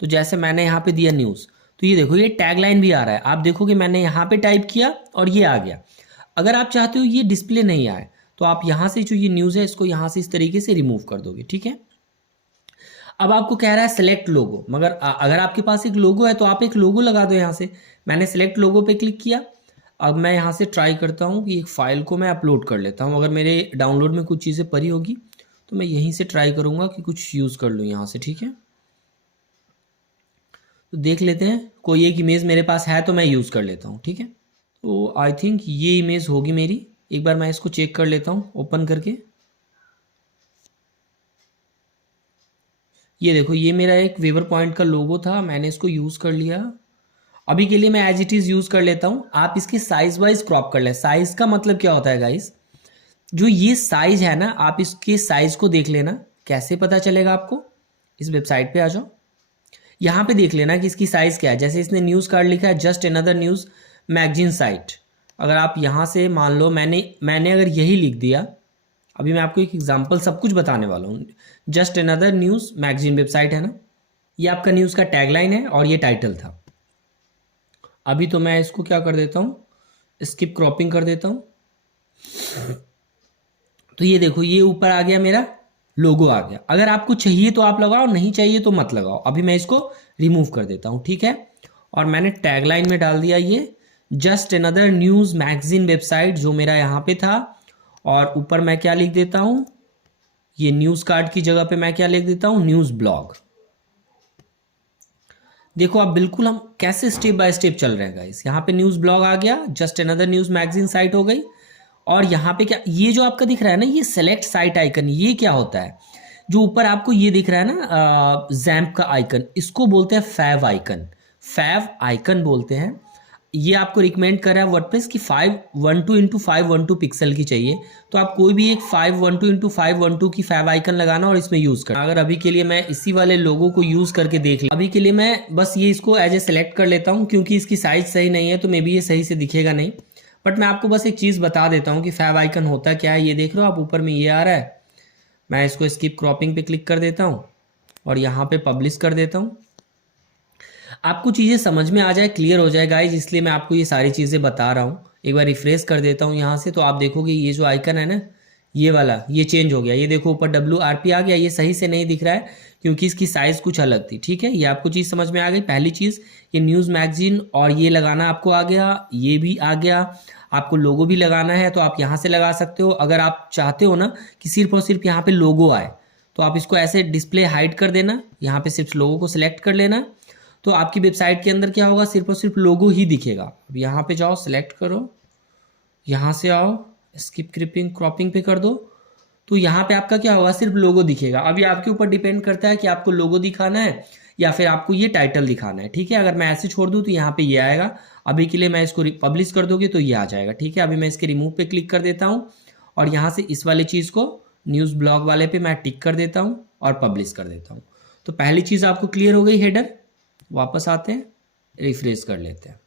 तो जैसे मैंने यहाँ पे दिया न्यूज़, तो ये देखो ये टैगलाइन भी आ रहा है। आप देखोगे मैंने यहाँ पे टाइप किया और ये आ गया। अगर आप चाहते हो ये डिस्प्ले नहीं आए तो आप यहाँ से जो ये न्यूज़ है इसको यहाँ से इस तरीके से रिमूव कर दोगे। ठीक है, अब आपको कह रहा है सेलेक्ट लोगो, मगर अगर आपके पास एक लोगो है तो आप एक लोगो लगा दो यहाँ से। मैंने सेलेक्ट लोगो पे क्लिक किया। अब मैं यहाँ से ट्राई करता हूँ कि एक फ़ाइल को मैं अपलोड कर लेता हूँ। अगर मेरे डाउनलोड में कुछ चीज़ें पड़ी होगी तो मैं यहीं से ट्राई करूँगा कि कुछ यूज़ कर लूँ यहाँ से। ठीक है, तो देख लेते हैं, कोई एक इमेज मेरे पास है तो मैं यूज़ कर लेता हूँ। ठीक है, तो आई थिंक ये इमेज होगी मेरी। एक बार मैं इसको चेक कर लेता हूँ ओपन करके। ये देखो ये मेरा एक वेवर पॉइंट का लोगो था, मैंने इसको यूज़ कर लिया। अभी के लिए मैं एज इट इज़ यूज़ कर लेता हूँ। आप इसके साइज़ वाइज क्रॉप कर लें। साइज़ का मतलब क्या होता है गाइस, जो ये साइज़ है ना, आप इसके साइज़ को देख लेना। कैसे पता चलेगा आपको, इस वेबसाइट पे आ जाओ, यहाँ पे देख लेना कि इसकी साइज़ क्या है। जैसे इसने न्यूज़ कार्ड लिखा है, just another news magazine site. अगर आप यहाँ से मान लो मैंने अगर यही लिख दिया, अभी मैं आपको एक एग्जांपल सब कुछ बताने वाला हूँ। Just another news magazine website है ना, ये आपका न्यूज़ का टैगलाइन है और ये टाइटल था। अभी तो मैं इसको क्या कर देता हूँ, स्किप क्रॉपिंग कर देता हूँ। तो ये देखो ये ऊपर आ गया, मेरा लोगो आ गया। अगर आपको चाहिए तो आप लगाओ, नहीं चाहिए तो मत लगाओ। अभी मैं इसको रिमूव कर देता हूँ। ठीक है, और मैंने टैगलाइन में डाल दिया ये just another news magazine website, जो मेरा यहाँ पे था। और ऊपर मैं क्या लिख देता हूँ, ये न्यूज़ कार्ड की जगह पे मैं क्या लिख देता हूँ, न्यूज़ ब्लॉग। देखो आप बिल्कुल हम कैसे स्टेप बाय स्टेप चल रहे हैं गाइस। यहाँ पे न्यूज़ ब्लॉग आ गया, just another news magazine site हो गई। और यहाँ पे क्या, ये जो आपका दिख रहा है ना, ये सेलेक्ट साइट आइकन, ये क्या होता है, जो ऊपर आपको ये दिख रहा है ना जैम्प का आइकन, इसको बोलते हैं फैव आइकन। फैव आइकन बोलते हैं। ये आपको रिकमेंड कर रहा है वर्डप्रेस की 512x512 पिक्सल की चाहिए। तो आप कोई भी एक 512x512 की फैव आइकन लगाना और इसमें यूज़ करना। अगर अभी के लिए मैं इसी वाले लोगों को यूज़ करके देख ले, अभी के लिए मैं बस ये इसको एज ए सेलेक्ट कर लेता हूँ, क्योंकि इसकी साइज सही नहीं है तो मे बी ये सही से दिखेगा नहीं। बट मैं आपको बस एक चीज़ बता देता हूँ कि फैव आइकन होता क्या है। ये देख रहे हो आप, ऊपर में ये आ रहा है। मैं इसको स्किप क्रॉपिंग पे क्लिक कर देता हूँ और यहाँ पे पब्लिश कर देता हूँ। आपको चीज़ें समझ में आ जाए, क्लियर हो जाए गाइज, इसलिए मैं आपको ये सारी चीज़ें बता रहा हूँ। एक बार रिफ्रेश कर देता हूँ यहाँ से, तो आप देखोगे ये जो आइकन है ना, ये वाला, ये चेंज हो गया। ये देखो ऊपर WRP आ गया। ये सही से नहीं दिख रहा है क्योंकि इसकी साइज़ कुछ अलग थी। ठीक है, ये आपको चीज़ समझ में आ गई। पहली चीज़, ये न्यूज़ मैगजीन और ये लगाना आपको आ गया, ये भी आ गया। आपको लोगो भी लगाना है तो आप यहाँ से लगा सकते हो। अगर आप चाहते हो ना कि सिर्फ और सिर्फ यहाँ पे लोगो आए, तो आप इसको ऐसे डिस्प्ले हाइड कर देना, यहाँ पे सिर्फ लोगो को सिलेक्ट कर लेना। तो आपकी वेबसाइट के अंदर क्या होगा, सिर्फ और सिर्फ लोगो ही दिखेगा। अब यहाँ पे जाओ, सिलेक्ट करो, यहाँ से आओ, स्किप क्रॉपिंग पे कर दो, तो यहाँ पे आपका क्या होगा, सिर्फ लोगो दिखेगा। अभी आपके ऊपर डिपेंड करता है कि आपको लोगो दिखाना है या फिर आपको ये टाइटल दिखाना है। ठीक है, अगर मैं ऐसे छोड़ दूँ तो यहाँ पे ये आएगा। अभी के लिए मैं इसको पब्लिश कर दोगे तो ये आ जाएगा। ठीक है, अभी मैं इसके रिमूव पे क्लिक कर देता हूँ और यहाँ से इस वाले चीज़ को न्यूज़ ब्लॉग वाले पे मैं टिक कर देता हूँ और पब्लिश कर देता हूँ। तो पहली चीज़ आपको क्लियर हो गई, हेडर। वापस आते हैं, रिफ्रेश कर लेते हैं।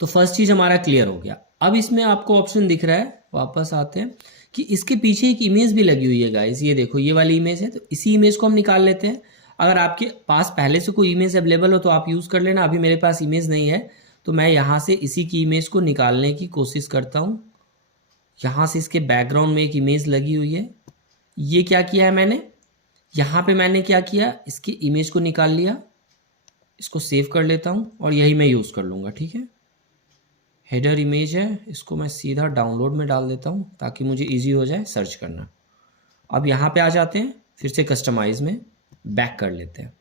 तो फर्स्ट चीज़ हमारा क्लियर हो गया। अब इसमें आपको ऑप्शन दिख रहा है, वापस आते हैं, कि इसके पीछे एक इमेज भी लगी हुई है गाइस। ये देखो ये वाली इमेज है, तो इसी इमेज को हम निकाल लेते हैं। अगर आपके पास पहले से कोई इमेज अवेलेबल हो तो आप यूज़ कर लेना। अभी मेरे पास इमेज नहीं है तो मैं यहाँ से इसी की इमेज को निकालने की कोशिश करता हूँ। यहाँ से इसके बैकग्राउंड में एक इमेज लगी हुई है, ये क्या किया है मैंने, यहाँ पे मैंने क्या किया, इसकी इमेज को निकाल लिया, इसको सेव कर लेता हूँ और यही मैं यूज़ कर लूँगा। ठीक है, हेडर इमेज है, इसको मैं सीधा डाउनलोड में डाल देता हूँ ताकि मुझे इजी हो जाए सर्च करना। अब यहाँ पे आ जाते हैं, फिर से कस्टमाइज में बैक कर लेते हैं।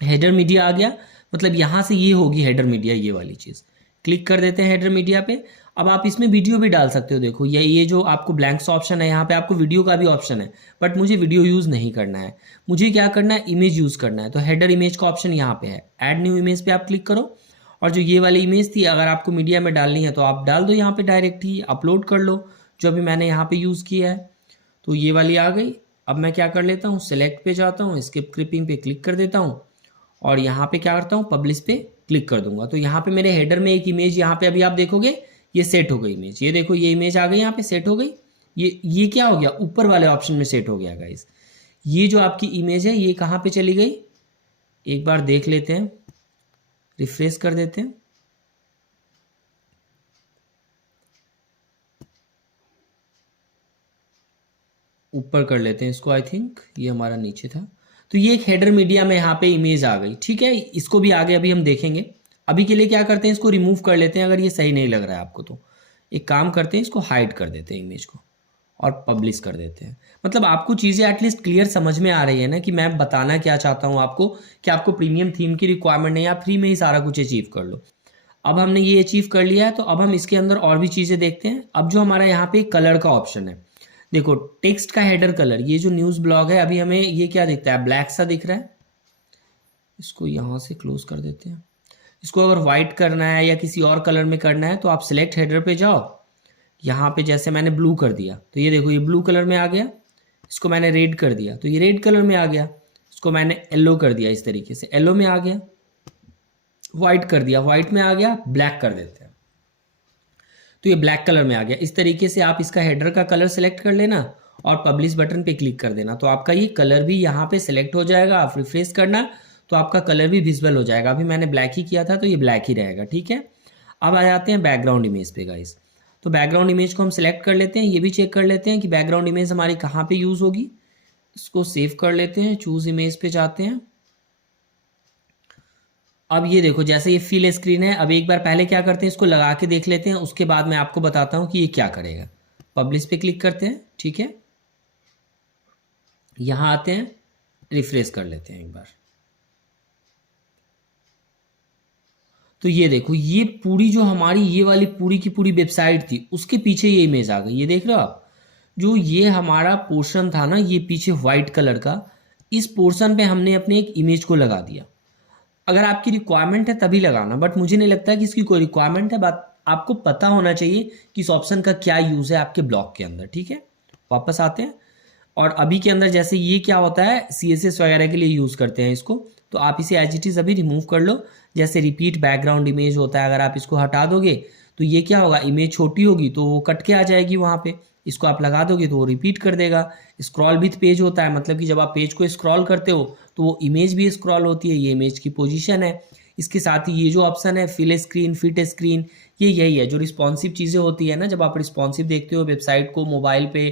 हेडर मीडिया आ गया, मतलब यहाँ से ये होगी हेडर मीडिया, ये वाली चीज़। क्लिक कर देते हैं हेडर मीडिया पे। अब आप इसमें वीडियो भी डाल सकते हो। देखो ये जो आपको ब्लैंक्स ऑप्शन है, यहाँ पे आपको वीडियो का भी ऑप्शन है, बट मुझे वीडियो यूज़ नहीं करना है, मुझे क्या करना है, इमेज यूज़ करना है। तो हेडर इमेज का ऑप्शन यहाँ पे है, ऐड न्यू इमेज पे आप क्लिक करो और जो ये वाली इमेज थी अगर आपको मीडिया में डालनी है तो आप डाल दो यहाँ पे, डायरेक्ट ही अपलोड कर लो, जो अभी मैंने यहाँ पे यूज़ किया है। तो ये वाली आ गई। अब मैं क्या कर लेता हूँ, सिलेक्ट पे जाता हूँ, स्किप क्लिपिंग पे क्लिक कर देता हूँ और यहाँ पे क्या करता हूँ, पब्लिश पे क्लिक कर दूंगा। तो यहाँ पे मेरे हेडर में एक इमेज, यहाँ पे अभी आप देखोगे ये सेट हो गई इमेज, ये देखो ये इमेज आ गई यहाँ पे सेट हो गई। ये क्या हो गया, ऊपर वाले ऑप्शन में सेट हो गया गाइस। ये जो आपकी इमेज है ये कहाँ पे चली गई, एक बार देख लेते हैं, रिफ्रेश कर देते हैं। ऊपर कर लेते हैं इसको, आई थिंक ये हमारा नीचे था। तो ये एक हेडर मीडिया में यहाँ पे इमेज आ गई। ठीक है, इसको भी आगे अभी हम देखेंगे। अभी के लिए क्या करते हैं, इसको रिमूव कर लेते हैं। अगर ये सही नहीं लग रहा है आपको तो एक काम करते हैं, इसको हाइड कर देते हैं इमेज को और पब्लिश कर देते हैं। मतलब आपको चीज़ें एटलीस्ट क्लियर समझ में आ रही है ना कि मैं बताना क्या चाहता हूँ आपको, कि आपको प्रीमियम थीम की रिक्वायरमेंट नहीं, आप फ्री में ही सारा कुछ अचीव कर लो। अब हमने ये अचीव कर लिया है, तो अब हम इसके अंदर और भी चीज़ें देखते हैं। अब जो हमारा यहाँ पे कलर का ऑप्शन है, देखो टेक्स्ट का हेडर कलर, ये जो न्यूज़ ब्लॉग है अभी हमें ये क्या दिखता है, ब्लैक सा दिख रहा है। इसको यहाँ से क्लोज कर देते हैं। इसको अगर वाइट करना है या किसी और कलर में करना है तो आप सिलेक्ट हेडर पे जाओ, यहाँ पे जैसे मैंने ब्लू कर दिया तो ये देखो ये ब्लू कलर में आ गया। इसको मैंने रेड कर दिया तो ये रेड कलर में आ गया। इसको मैंने येलो कर दिया, इस तरीके से येलो में आ गया। वाइट कर दिया, वाइट में आ गया। ब्लैक कर देते हैं तो ये ब्लैक कलर में आ गया। इस तरीके से आप इसका हेडर का कलर सेलेक्ट कर लेना और पब्लिश बटन पे क्लिक कर देना, तो आपका ये कलर भी यहाँ पे सेलेक्ट हो जाएगा। आप रिफ्रेश करना तो आपका कलर भी विजिबल हो जाएगा। अभी मैंने ब्लैक ही किया था तो ये ब्लैक ही रहेगा। ठीक है, अब आ जाते हैं बैकग्राउंड इमेज पे गाइस। तो बैकग्राउंड इमेज को हम सेलेक्ट कर लेते हैं। ये भी चेक कर लेते हैं कि बैकग्राउंड इमेज हमारी कहाँ पे यूज़ होगी। इसको सेव कर लेते हैं, चूज इमेज पे जाते हैं। अब ये देखो जैसे ये फिल स्क्रीन है। अब एक बार पहले क्या करते हैं, इसको लगा के देख लेते हैं, उसके बाद मैं आपको बताता हूँ कि ये क्या करेगा। पब्लिश पे क्लिक करते हैं। ठीक है, यहाँ आते हैं, रिफ्रेश कर लेते हैं एक बार। तो ये देखो ये पूरी जो हमारी ये वाली पूरी की पूरी वेबसाइट थी उसके पीछे ये इमेज आ गई। ये देख रहे हो आप, जो ये हमारा पोर्शन था ना, ये पीछे व्हाइट कलर का, इस पोर्शन पे हमने अपने एक इमेज को लगा दिया। अगर आपकी रिक्वायरमेंट है तभी लगाना, बट मुझे नहीं लगता कि इसकी कोई रिक्वायरमेंट है। बात आपको पता होना चाहिए कि इस ऑप्शन का क्या यूज़ है आपके ब्लॉग के अंदर। ठीक है, वापस आते हैं और अभी के अंदर जैसे ये क्या होता है, CSS वगैरह के लिए यूज़ करते हैं इसको, तो आप इसे एज इट इज़ अभी रिमूव कर लो। जैसे रिपीट बैकग्राउंड इमेज होता है, अगर आप इसको हटा दोगे तो ये क्या होगा, इमेज छोटी होगी तो वो कट के आ जाएगी वहाँ पे। इसको आप लगा दोगे तो वो रिपीट कर देगा। स्क्रॉल विथ पेज होता है, मतलब कि जब आप पेज को स्क्रॉल करते हो तो वो इमेज भी स्क्रॉल होती है। ये इमेज की पोजीशन है। इसके साथ ही ये जो ऑप्शन है फिल स्क्रीन, फिट स्क्रीन, ये यही है जो रिस्पॉन्सिव चीज़ें होती है ना। जब आप रिस्पॉन्सिव देखते हो वेबसाइट को मोबाइल पे,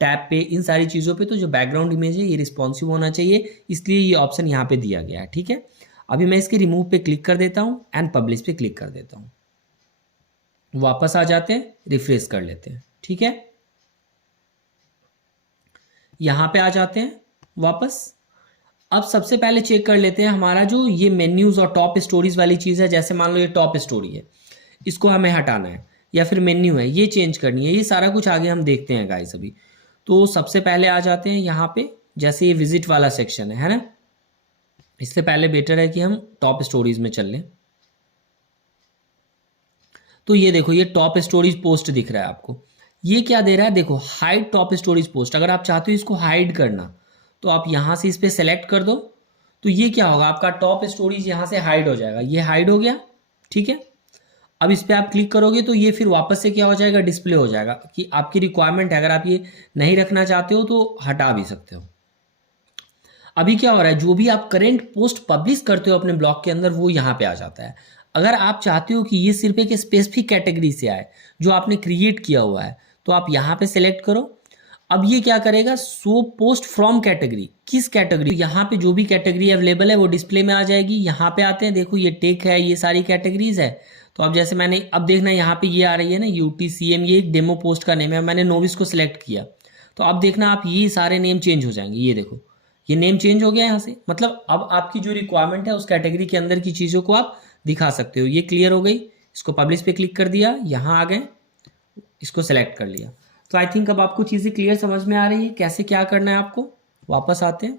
टैब पे, इन सारी चीज़ों पे, तो जो बैकग्राउंड इमेज है ये रिस्पॉन्सिव होना चाहिए, इसलिए ये ऑप्शन यहाँ पे दिया गया है। ठीक है, अभी मैं इसके रिमूव पे क्लिक कर देता हूँ एंड पब्लिश पे क्लिक कर देता हूँ। वापस आ जाते हैं, रिफ्रेश कर लेते हैं। ठीक है, यहाँ पे आ जाते हैं वापस। अब सबसे पहले चेक कर लेते हैं हमारा जो ये मेन्यूज और टॉप स्टोरीज वाली चीज़ है। जैसे मान लो ये टॉप स्टोरी है, इसको हमें हटाना है, या फिर मेन्यू है ये चेंज करनी है। ये सारा कुछ आगे हम देखते हैं गाइस अभी। तो सबसे पहले आ जाते हैं यहाँ पे, जैसे ये विजिट वाला सेक्शन है ना, इससे पहले बेटर है कि हम टॉप स्टोरीज में चल लें। तो ये देखो ये टॉप स्टोरीज पोस्ट दिख रहा है आपको। ये क्या दे रहा है, देखो हाइड टॉप स्टोरीज पोस्ट। अगर आप चाहते हो इसको हाइड करना तो आप यहाँ से इस पर सेलेक्ट कर दो, तो ये क्या होगा, आपका टॉप स्टोरीज यहाँ से हाइड हो जाएगा। ये हाइड हो गया। ठीक है, अब इस पर आप क्लिक करोगे तो ये फिर वापस से क्या हो जाएगा, डिस्प्ले हो जाएगा कि आपकी रिक्वायरमेंट है। अगर आप ये नहीं रखना चाहते हो तो हटा भी सकते हो। अभी क्या हो रहा है, जो भी आप करेंट पोस्ट पब्लिश करते हो अपने ब्लॉग के अंदर वो यहाँ पे आ जाता है। अगर आप चाहते हो कि ये सिर्फ एक स्पेसिफिक कैटेगरी से आए जो आपने क्रिएट किया हुआ है, तो आप यहाँ पे सेलेक्ट करो अब ये क्या करेगा, शो पोस्ट फ्रॉम कैटेगरी, किस कैटेगरी, यहाँ पे जो भी कैटेगरी अवेलेबल है वो डिस्प्ले में आ जाएगी। यहाँ पे आते हैं, देखो ये टेक है, ये सारी कैटेगरीज है। तो अब जैसे मैंने, अब देखना यहाँ पे ये आ रही है ना UTCM, ये एक डेमो पोस्ट का नेम है, मैंने नोविस को सिलेक्ट किया। तो अब देखना आप, ये सारे नेम चेंज हो जाएंगे, ये देखो ये नेम चेंज हो गया यहाँ से। मतलब अब आपकी जो रिक्वायरमेंट है उस कैटेगरी के अंदर की चीज़ों को आप दिखा सकते हो। ये क्लियर हो गई। इसको पब्लिश पे क्लिक कर दिया, यहाँ आ गए, इसको सेलेक्ट कर लिया। तो आई थिंक अब आपको चीज़ें क्लियर समझ में आ रही है कैसे क्या करना है आपको। वापस आते हैं,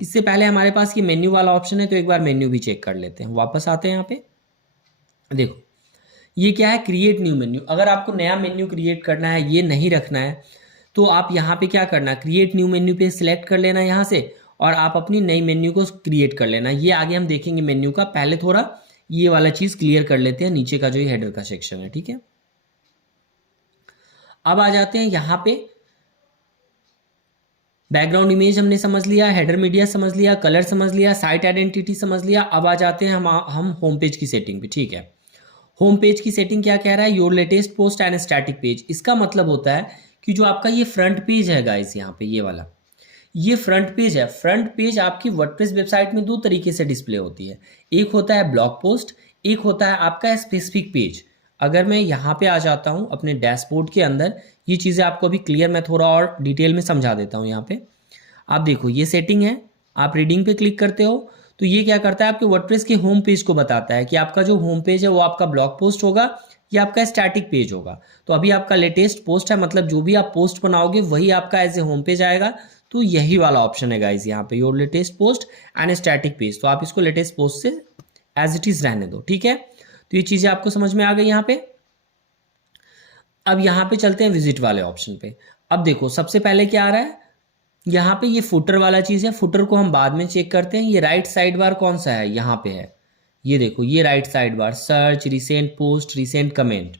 इससे पहले हमारे पास ये मेन्यू वाला ऑप्शन है, तो एक बार मेन्यू भी चेक कर लेते हैं। वापस आते हैं यहाँ पे, देखो ये क्या है, क्रिएट न्यू मेन्यू। अगर आपको नया मेन्यू क्रिएट करना है, ये नहीं रखना है, तो आप यहाँ पे क्या करना, क्रिएट न्यू मेन्यू पे सिलेक्ट कर लेना यहाँ से, और आप अपनी नई मेन्यू को क्रिएट कर लेना। ये आगे हम देखेंगे मेन्यू का, पहले थोड़ा ये वाला चीज़ क्लियर कर लेते हैं, नीचे का जो ये हेडर का सेक्शन है, ठीक है। अब आ जाते हैं यहाँ पे, बैकग्राउंड इमेज हमने समझ लिया, हेडर मीडिया समझ लिया, कलर समझ लिया, साइट आइडेंटिटी समझ लिया। अब आ जाते हैं हम होम पेज की सेटिंग पे, ठीक है। होम पेज की सेटिंग क्या कह रहा है, your latest post and static page. इसका मतलब होता है कि जो आपका ये फ्रंट पेज है गाइस, यहाँ पे ये वाला, ये फ्रंट पेज है। फ्रंट पेज आपकी वर्डप्रेस वेबसाइट में दो तरीके से डिस्प्ले होती है, एक होता है ब्लॉग पोस्ट, एक होता है आपका स्पेसिफिक पेज। अगर मैं यहाँ पे आ जाता हूँ अपने डैशबोर्ड के अंदर, ये चीज़ें आपको अभी क्लियर, मैं थोड़ा और डिटेल में समझा देता हूँ। यहाँ पे आप देखो ये सेटिंग है, आप रीडिंग पे क्लिक करते हो तो ये क्या करता है, आपके वर्डप्रेस के होम पेज को बताता है कि आपका जो होम पेज है वो आपका ब्लॉग पोस्ट होगा या आपका स्टैटिक पेज होगा। तो अभी आपका लेटेस्ट पोस्ट है, मतलब जो भी आप पोस्ट बनाओगे वही आपका एज ए होम पेज आएगा। तो यही वाला ऑप्शन है गाइज यहाँ पे, your latest post and static page. तो आप इसको लेटेस्ट पोस्ट से एज इट इज रहने दो, ठीक है। तो ये चीज़ें आपको समझ में आ गई यहाँ पे। अब यहाँ पे चलते हैं विजिट वाले ऑप्शन पे। अब देखो सबसे पहले क्या आ रहा है, यहाँ पे ये फुटर वाला चीज़ है, फुटर को हम बाद में चेक करते हैं। ये राइट साइड बार कौन सा है, यहाँ पे है, ये देखो ये right side bar, search, recent post, recent comment.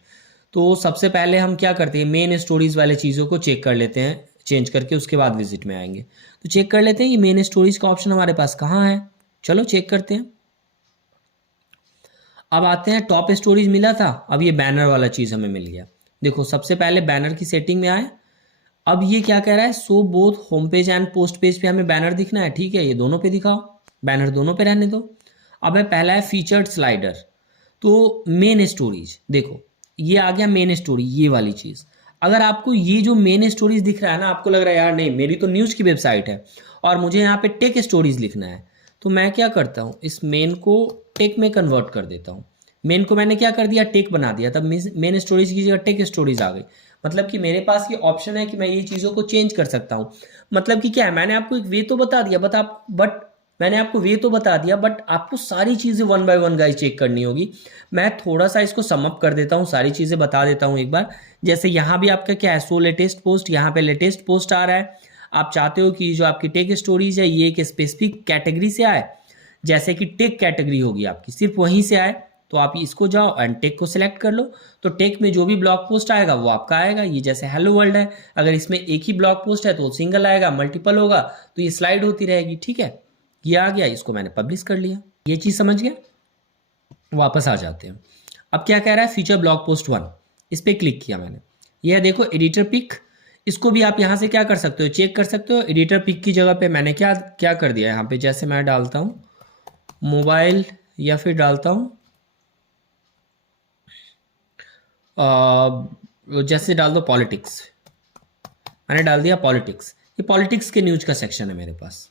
तो सबसे पहले हम क्या करते हैं, मेन स्टोरीज वाले चीज़ों को चेक कर लेते हैं, चेंज करके उसके बाद विजिट में आएंगे। तो चेक कर लेते हैं ये मेन स्टोरीज का ऑप्शन हमारे पास कहाँ है, चलो चेक करते हैं। अब आते हैं, टॉप स्टोरीज मिला था, अब ये बैनर वाला चीज़ हमें मिल गया। देखो सबसे पहले बैनर की सेटिंग में आए। अब ये क्या कह रहा है, so both home page and post page पे हमें बैनर दिखना है, ठीक है, ये दोनों पे दिखाओ, बैनर दोनों पे रहने दो। अब है पहला है फीचर्ड स्लाइडर, तो मेन स्टोरीज, देखो ये आ गया मेन स्टोरी, ये वाली चीज़। अगर आपको ये जो मेन स्टोरीज दिख रहा है ना, आपको लग रहा है यार नहीं मेरी तो न्यूज़ की वेबसाइट है और मुझे यहाँ पे टेक स्टोरीज लिखना है, तो मैं क्या करता हूँ, इस मेन को टेक में कन्वर्ट कर देता हूँ। मेन को मैंने क्या कर दिया, टेक बना दिया, तब मेन स्टोरीज की जगह टेक स्टोरीज आ गई। मतलब कि मेरे पास ये ऑप्शन है कि मैं ये चीज़ों को चेंज कर सकता हूँ। मतलब कि क्या है, मैंने आपको एक वे तो बता दिया, बट आपको सारी चीज़ें one by one guys check करनी होगी। मैं थोड़ा सा इसको समअप कर देता हूँ, सारी चीज़ें बता देता हूँ एक बार। जैसे यहाँ भी आपका क्या है, सो लेटेस्ट पोस्ट, यहाँ पे लेटेस्ट पोस्ट आ रहा है। आप चाहते हो कि जो आपकी टेक स्टोरीज है ये एक स्पेसिफिक कैटेगरी से आए, जैसे कि टेक कैटेगरी होगी आपकी, सिर्फ वहीं से आए, तो आप इसको जाओ एंड टेक को सिलेक्ट कर लो। तो टेक में जो भी ब्लॉग पोस्ट आएगा वो आपका आएगा। ये जैसे हेलो वर्ल्ड है, अगर इसमें एक ही ब्लॉग पोस्ट है तो सिंगल आएगा, मल्टीपल होगा तो ये स्लाइड होती रहेगी, ठीक है। ये आ गया, इसको मैंने पब्लिश कर लिया, ये चीज़ समझ गया। वापस आ जाते हैं। अब क्या कह रहा है, फीचर ब्लॉग पोस्ट 1, इस पर क्लिक किया मैंने। यह देखो एडिटर पिक, इसको भी आप यहाँ से क्या कर सकते हो, चेक कर सकते हो। एडिटर पिक की जगह पे मैंने क्या क्या कर दिया यहाँ पे, जैसे मैं डालता हूँ मोबाइल या फिर डालता हूँ जैसे डाल दो पॉलिटिक्स, मैंने डाल दिया पॉलिटिक्स। ये पॉलिटिक्स के न्यूज़ का सेक्शन है मेरे पास,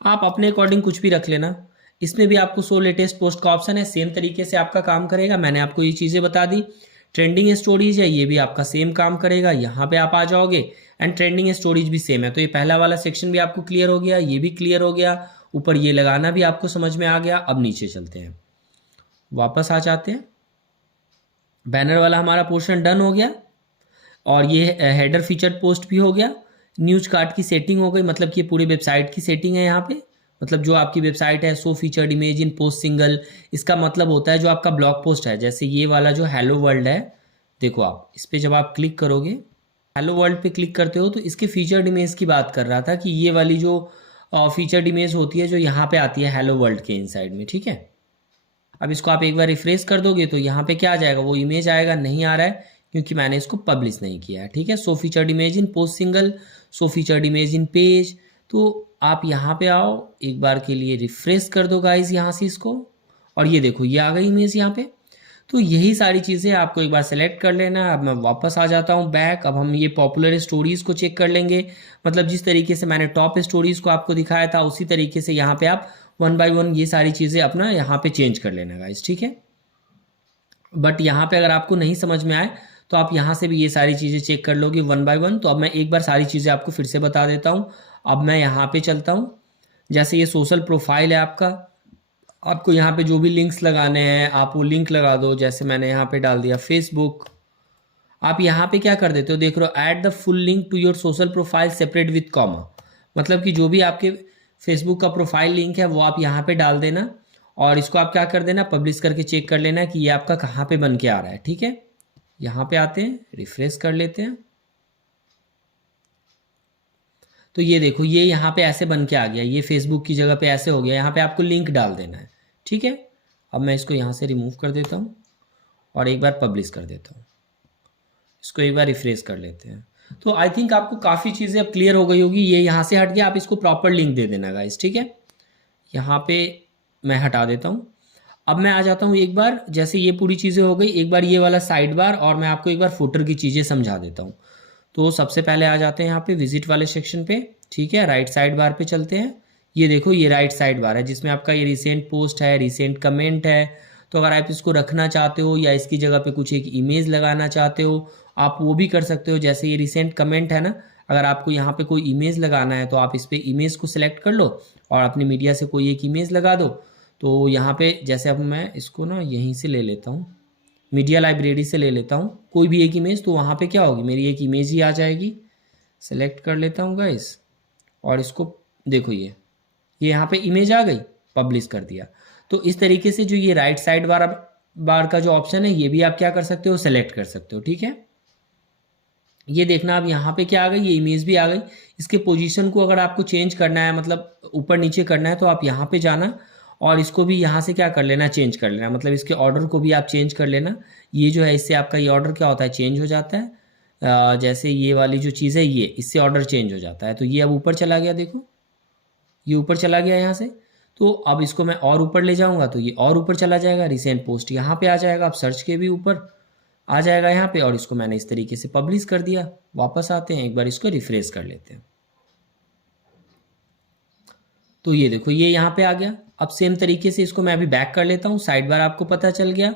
आप अपने अकॉर्डिंग कुछ भी रख लेना। इसमें भी आपको सो लेटेस्ट पोस्ट का ऑप्शन है, सेम तरीके से आपका काम करेगा। मैंने आपको ये चीज़ें बता दी। ट्रेंडिंग स्टोरीज है, ये भी आपका सेम काम करेगा। यहाँ पे आप आ जाओगे एंड ट्रेंडिंग स्टोरीज भी सेम है। तो ये पहला वाला सेक्शन भी आपको क्लियर हो गया, ये भी क्लियर हो गया, ऊपर ये लगाना भी आपको समझ में आ गया। अब नीचे चलते हैं, वापस आ जाते हैं। बैनर वाला हमारा पोर्शन डन हो गया और ये हेडर फीचर्ड पोस्ट भी हो गया। न्यूज कार्ड की सेटिंग हो गई, मतलब कि पूरी वेबसाइट की सेटिंग है यहाँ पे। मतलब जो आपकी वेबसाइट है, so featured image in post single, इसका मतलब होता है जो आपका ब्लॉग पोस्ट है। जैसे ये वाला जो हेलो वर्ल्ड है, देखो आप इस पर जब आप क्लिक करोगे, हेलो वर्ल्ड पे क्लिक करते हो तो इसके फीचर्ड इमेज की बात कर रहा था कि ये वाली जो फीचर्ड इमेज होती है जो यहाँ पे आती है हेलो वर्ल्ड के इनसाइड में, ठीक है। अब इसको आप एक बार रिफ्रेश कर दोगे तो यहाँ पे क्या आ जाएगा, वो इमेज आएगा, नहीं आ रहा है क्योंकि मैंने इसको पब्लिश नहीं किया है, ठीक है। Show featured image in post single, show featured image in page. तो आप यहाँ पे आओ, एक बार के लिए रिफ्रेश कर दो गाइज यहाँ से इसको, और ये देखो ये आ गई इमेज यहाँ पे। तो यही सारी चीज़ें आपको एक बार सेलेक्ट कर लेना है। अब मैं वापस आ जाता हूँ बैक। अब हम ये पॉपुलर स्टोरीज़ को चेक कर लेंगे, मतलब जिस तरीके से मैंने टॉप स्टोरीज़ को आपको दिखाया था उसी तरीके से यहाँ पे आप वन बाय वन ये सारी चीज़ें अपना यहाँ पे चेंज कर लेना गाइज, ठीक है। बट यहाँ पे अगर आपको नहीं समझ में आए तो आप यहाँ से भी ये सारी चीज़ें चेक कर लोगे वन बाय वन। तो अब मैं एक बार सारी चीज़ें आपको फिर से बता देता हूँ। अब मैं यहाँ पे चलता हूँ, जैसे ये सोशल प्रोफाइल है आपका, आपको यहाँ पे जो भी लिंक्स लगाने हैं आप वो लिंक लगा दो। जैसे मैंने यहाँ पे डाल दिया फेसबुक। आप यहाँ पे क्या कर देते हो, देख रहे हो, add the full link to your social profile separate with comma. मतलब कि जो भी आपके फेसबुक का प्रोफाइल लिंक है वो आप यहाँ पे डाल देना, और इसको आप क्या कर देना, पब्लिश करके चेक कर लेना कि ये आपका कहाँ पे बन के आ रहा है, ठीक है। यहाँ पे आते हैं, रिफ्रेश कर लेते हैं, तो ये देखो ये यहाँ पे ऐसे बन के आ गया, ये फेसबुक की जगह पे ऐसे हो गया। यहाँ पे आपको लिंक डाल देना है, ठीक है। अब मैं इसको यहाँ से रिमूव कर देता हूँ और एक बार पब्लिश कर देता हूँ। इसको एक बार रिफ्रेश कर लेते हैं। तो आई थिंक आपको काफ़ी चीज़ें अब क्लियर हो गई होगी। ये यहाँ से हट गया, आप इसको प्रॉपर लिंक दे देना गाइस, ठीक है। यहाँ पे मैं हटा देता हूँ। अब मैं आ जाता हूँ एक बार, जैसे ये पूरी चीज़ें हो गई, एक बार ये वाला साइड बार, और मैं आपको एक बार फुटर की चीज़ें समझा देता हूँ। तो सबसे पहले आ जाते हैं यहाँ पे विजिट वाले सेक्शन पे, ठीक है। राइट साइड बार पे चलते हैं। ये देखो ये राइट साइड बार है जिसमें आपका ये रिसेंट पोस्ट है, रिसेंट कमेंट है। तो अगर आप इसको रखना चाहते हो या इसकी जगह पे कुछ एक इमेज लगाना चाहते हो आप वो भी कर सकते हो। जैसे ये रिसेंट कमेंट है ना, अगर आपको यहाँ पे कोई इमेज लगाना है तो आप इस पर इमेज को सिलेक्ट कर लो और अपनी मीडिया से कोई एक इमेज लगा दो। तो यहाँ पे जैसे अब मैं इसको ना यहीं से ले लेता हूँ, मीडिया लाइब्रेरी से ले लेता हूँ कोई भी एक इमेज, तो वहाँ पे क्या होगी, मेरी एक इमेज ही आ जाएगी। सेलेक्ट कर लेता हूँ गाइस, और इसको देखो ये यहाँ पे इमेज आ गई, पब्लिश कर दिया। तो इस तरीके से जो ये राइट साइड बार का जो ऑप्शन है ये भी आप क्या कर सकते हो, सेलेक्ट कर सकते हो, ठीक है। ये देखना अब यहाँ पे क्या आ गई, ये इमेज भी आ गई। इसके पोजीशन को अगर आपको चेंज करना है, मतलब ऊपर नीचे करना है, तो आप यहाँ पे जाना और इसको भी यहाँ से क्या कर लेना, चेंज कर लेना। मतलब इसके ऑर्डर को भी आप चेंज कर लेना। ये जो है इससे आपका ये ऑर्डर क्या होता है, चेंज हो जाता है। जैसे ये वाली जो चीज़ है ये, इससे ऑर्डर चेंज हो जाता है। तो ये अब ऊपर चला गया, देखो ये ऊपर चला गया यहाँ से। तो अब इसको मैं और ऊपर ले जाऊँगा तो ये और ऊपर चला जाएगा, रिसेंट पोस्ट यहाँ पे आ जाएगा। अब सर्च के भी ऊपर आ जाएगा यहाँ पे, और इसको मैंने इस तरीके से पब्लिश कर दिया। वापस आते हैं, एक बार इसको रिफ्रेश कर लेते हैं। तो ये देखो ये यहाँ पे आ गया। अब सेम तरीके से इसको मैं अभी बैक कर लेता हूँ। साइड बार आपको पता चल गया।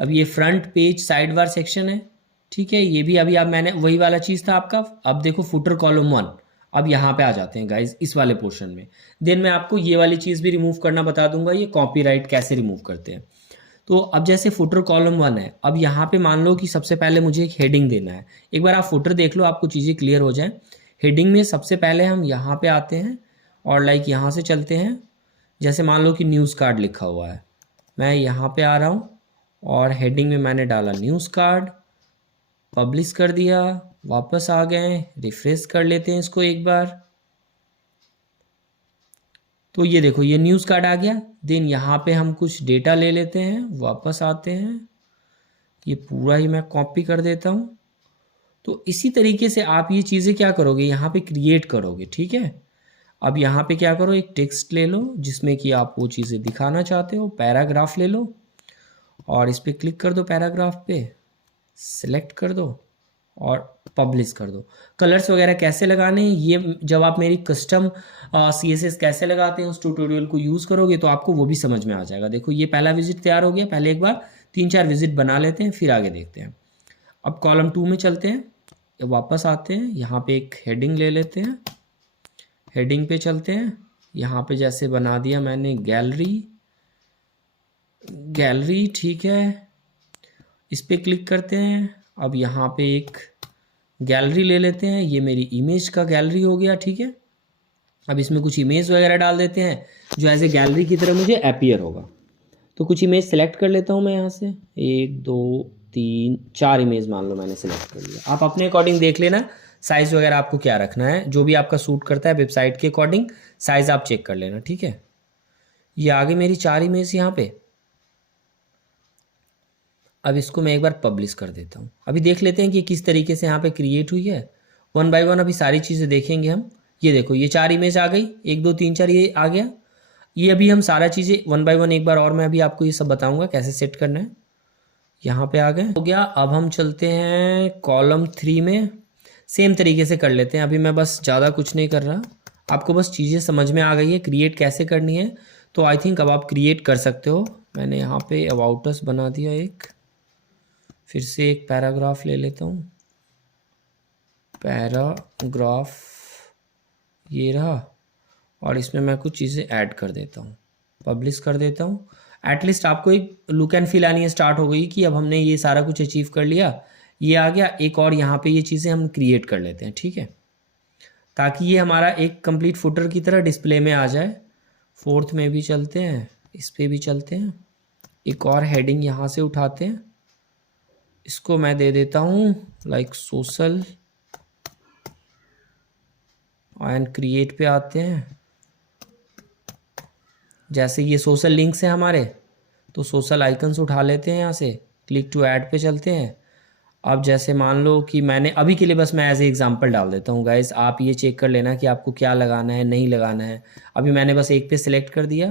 अब ये front page side bar section है, ठीक है। ये भी अभी आप मैंने वही वाला चीज़ था आपका। अब देखो फुटर कॉलम 1, अब यहाँ पे आ जाते हैं गाइज इस वाले पोर्शन में। देन मैं आपको ये वाली चीज़ भी रिमूव करना बता दूंगा, ये कॉपीराइट कैसे रिमूव करते हैं। तो अब जैसे फुटर कॉलम 1 है, अब यहाँ पे मान लो कि सबसे पहले मुझे एक हेडिंग देना है। एक बार आप फुटर देख लो, आपको चीज़ें क्लियर हो जाए। हेडिंग में सबसे पहले हम यहाँ पे आते हैं और लाइक यहाँ से चलते हैं। जैसे मान लो कि न्यूज़ कार्ड लिखा हुआ है, मैं यहाँ पे आ रहा हूँ और हेडिंग में मैंने डाला न्यूज़ कार्ड, पब्लिश कर दिया। वापस आ गए, रिफ्रेश कर लेते हैं इसको एक बार। तो ये देखो ये न्यूज़ कार्ड आ गया। देन यहाँ पे हम कुछ डेटा ले लेते हैं, वापस आते हैं, ये पूरा ही मैं कॉपी कर देता हूँ। तो इसी तरीके से आप ये चीज़ें क्या करोगे, यहाँ पे क्रिएट करोगे, ठीक है। अब यहाँ पे क्या करो, एक टेक्स्ट ले लो जिसमें कि आप वो चीज़ें दिखाना चाहते हो, पैराग्राफ ले लो और इस पर क्लिक कर दो, पैराग्राफ पे सिलेक्ट कर दो और पब्लिश कर दो। कलर्स वगैरह कैसे लगाने हैं, ये जब आप मेरी कस्टम CSS कैसे लगाते हैं उस ट्यूटोरियल को यूज़ करोगे तो आपको वो भी समझ में आ जाएगा। देखो ये पहला विजिट तैयार हो गया। पहले एक बार 3-4 विजिट बना लेते हैं, फिर आगे देखते हैं। अब कॉलम 2 में चलते हैं, वापस आते हैं, यहाँ पे एक हेडिंग ले लेते हैं, हेडिंग पे चलते हैं। यहाँ पे जैसे बना दिया मैंने गैलरी, ठीक है। इस पर क्लिक करते हैं। अब यहाँ पे एक गैलरी ले लेते हैं, ये मेरी इमेज का गैलरी हो गया, ठीक है। अब इसमें कुछ इमेज वगैरह डाल देते हैं जो एज ए गैलरी की तरह मुझे अपीयर होगा। तो कुछ इमेज सेलेक्ट कर लेता हूँ मैं यहाँ से, 1 2 3 4 इमेज मान लो मैंने सेलेक्ट कर लिया। आप अपने अकॉर्डिंग देख लेना साइज़ वगैरह आपको क्या रखना है, जो भी आपका सूट करता है वेबसाइट के अकॉर्डिंग साइज़ आप चेक कर लेना, ठीक है। ये आ गई मेरी 4 इमेज यहाँ पे। अब इसको मैं एक बार पब्लिश कर देता हूँ। अभी देख लेते हैं कि किस तरीके से यहाँ पे क्रिएट हुई है। वन बाय वन अभी सारी चीज़ें देखेंगे हम। ये देखो ये 4 इमेज आ गई, 1 2 3 4 ये आ गया। ये अभी हम सारा चीज़ें वन बाय वन एक बार और मैं अभी आपको ये सब बताऊंगा कैसे सेट करना है। यहाँ पे आ गए, हो गया। अब हम चलते हैं कॉलम 3 में, सेम तरीके से कर लेते हैं। अभी मैं बस ज़्यादा कुछ नहीं कर रहा, आपको बस चीज़ें समझ में आ गई है क्रिएट कैसे करनी है, तो आई थिंक अब आप क्रिएट कर सकते हो। मैंने यहाँ पे अबाउट अस बना दिया एक, फिर से एक पैराग्राफ ले लेता हूँ, पैराग्राफ ये रहा, और इसमें मैं कुछ चीज़ें ऐड कर देता हूँ, पब्लिश कर देता हूँ। एटलीस्ट आपको एक लुक एंड फील आनी स्टार्ट हो गई कि अब हमने ये सारा कुछ अचीव कर लिया। ये आ गया एक, और यहाँ पे ये चीज़ें हम क्रिएट कर लेते हैं, ठीक है, ताकि ये हमारा एक कंप्लीट फुटर की तरह डिस्प्ले में आ जाए। 4th में भी चलते हैं, इस पर भी चलते हैं, एक और हेडिंग यहाँ से उठाते हैं, इसको मैं दे देता हूँ लाइक सोशल एंड क्रिएट पे आते हैं। जैसे ये सोशल लिंक्स हैं हमारे, तो सोशल आइकन्स उठा लेते हैं यहाँ से, क्लिक टू ऐड पे चलते हैं। अब जैसे मान लो कि मैंने अभी के लिए बस मैं एज ए एग्जांपल डाल देता हूँ गाइस, आप ये चेक कर लेना कि आपको क्या लगाना है नहीं लगाना है। अभी मैंने बस एक पे सिलेक्ट कर दिया,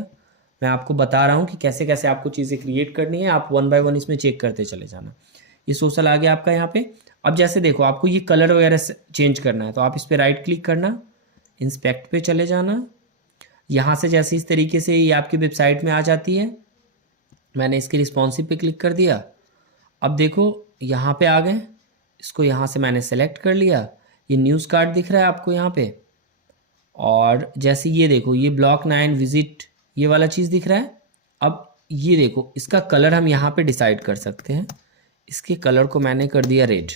मैं आपको बता रहा हूँ कि कैसे कैसे आपको चीज़ें क्रिएट करनी है, आप वन बाय वन इसमें चेक करते चले जाना। ये सोशल आ गया आपका यहाँ पे। अब जैसे देखो आपको ये कलर वगैरह चेंज करना है, तो आप इस पर राइट क्लिक करना, इंस्पेक्ट पे चले जाना। यहाँ से जैसे इस तरीके से ये आपकी वेबसाइट में आ जाती है, मैंने इसके रिस्पॉन्सिव पे क्लिक कर दिया। अब देखो यहाँ पे आ गए, इसको यहाँ से मैंने सेलेक्ट कर लिया, ये न्यूज़ कार्ड दिख रहा है आपको यहाँ पे। और जैसे ये देखो ये ब्लॉक 9 विजिट ये वाला चीज़ दिख रहा है। अब ये देखो इसका कलर हम यहाँ पे डिसाइड कर सकते हैं, इसके कलर को मैंने कर दिया रेड,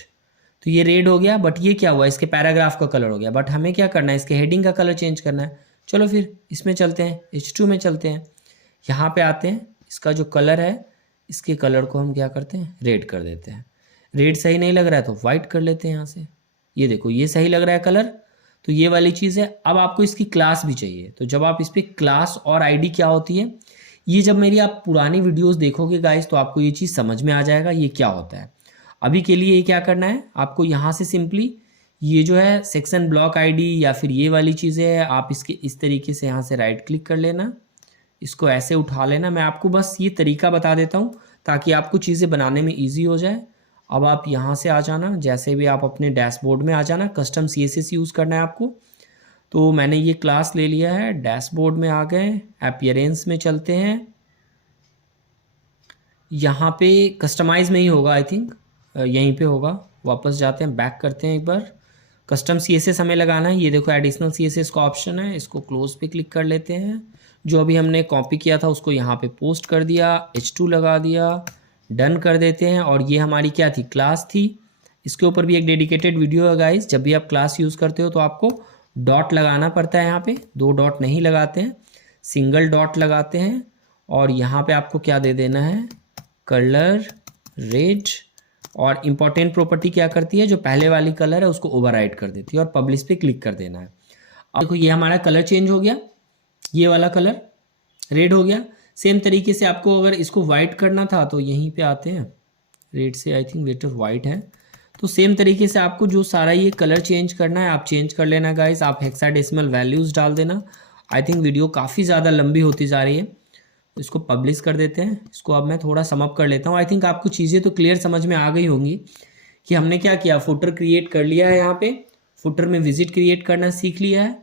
तो ये रेड हो गया। बट ये क्या हुआ, इसके पैराग्राफ का कलर हो गया। बट हमें क्या करना है, इसके हेडिंग का कलर चेंज करना है। चलो फिर इसमें चलते हैं, H2 में चलते हैं, यहाँ पे आते हैं, इसका जो कलर है इसके कलर को हम क्या करते हैं, रेड कर देते हैं। रेड सही नहीं लग रहा है तो वाइट कर लेते हैं यहाँ से। ये देखो ये सही लग रहा है कलर, तो ये वाली चीज़ है। अब आपको इसकी क्लास भी चाहिए, तो जब आप इस पर क्लास और आईडी क्या होती है, ये जब मेरी आप पुरानी वीडियोस देखोगे गाइस तो आपको ये चीज़ समझ में आ जाएगा ये क्या होता है। अभी के लिए ये क्या करना है, आपको यहाँ से सिंपली ये जो है सेक्शन ब्लॉक आईडी या फिर ये वाली चीज़ें है, आप इसके इस तरीके से यहाँ से राइट क्लिक कर लेना, इसको ऐसे उठा लेना। मैं आपको बस ये तरीका बता देता हूँ ताकि आपको चीज़ें बनाने में ईजी हो जाए। अब आप यहाँ से आ जाना, जैसे भी आप अपने डैशबोर्ड में आ जाना, कस्टम CSS यूज़ करना है आपको। तो मैंने ये क्लास ले लिया है, डैशबोर्ड में आ गए, अपीयरेंस में चलते हैं, यहाँ पे कस्टमाइज़ में ही होगा आई थिंक, यहीं पे होगा। वापस जाते हैं, बैक करते हैं एक बार, कस्टम CSS हमें लगाना है। ये देखो एडिशनल CSS का ऑप्शन है, इसको क्लोज पे क्लिक कर लेते हैं। जो अभी हमने कॉपी किया था उसको यहाँ पे पोस्ट कर दिया, H2 लगा दिया, डन कर देते हैं। और ये हमारी क्या थी, क्लास थी। इसके ऊपर भी एक डेडिकेटेड वीडियो है गाइस, जब भी आप क्लास यूज़ करते हो तो आपको डॉट लगाना पड़ता है। यहाँ पे 2 डॉट नहीं लगाते हैं, सिंगल डॉट लगाते हैं। और यहाँ पे आपको क्या दे देना है, कलर रेड। और इम्पॉर्टेंट प्रॉपर्टी क्या करती है, जो पहले वाली कलर है उसको ओवरराइड कर देती है, और पब्लिश पे क्लिक कर देना है। अब देखो ये हमारा कलर चेंज हो गया, ये वाला कलर रेड हो गया। सेम तरीके से आपको अगर इसको वाइट करना था तो यहीं पे आते हैं, रेड से आई थिंक बेटर वाइट है। तो सेम तरीके से आपको जो सारा ये कलर चेंज करना है आप चेंज कर लेना गाइस। आप हेक्साडेसिमल वैल्यूज़ डाल देना। आई थिंक वीडियो काफ़ी ज़्यादा लंबी होती जा रही है, तो इसको पब्लिश कर देते हैं। इसको अब मैं थोड़ा सम अप कर लेता हूँ। आई थिंक आपको चीज़ें तो क्लियर समझ में आ गई होंगी कि हमने क्या किया, फुटर क्रिएट कर लिया है। यहाँ पे फुटर में विजिट क्रिएट करना सीख लिया है,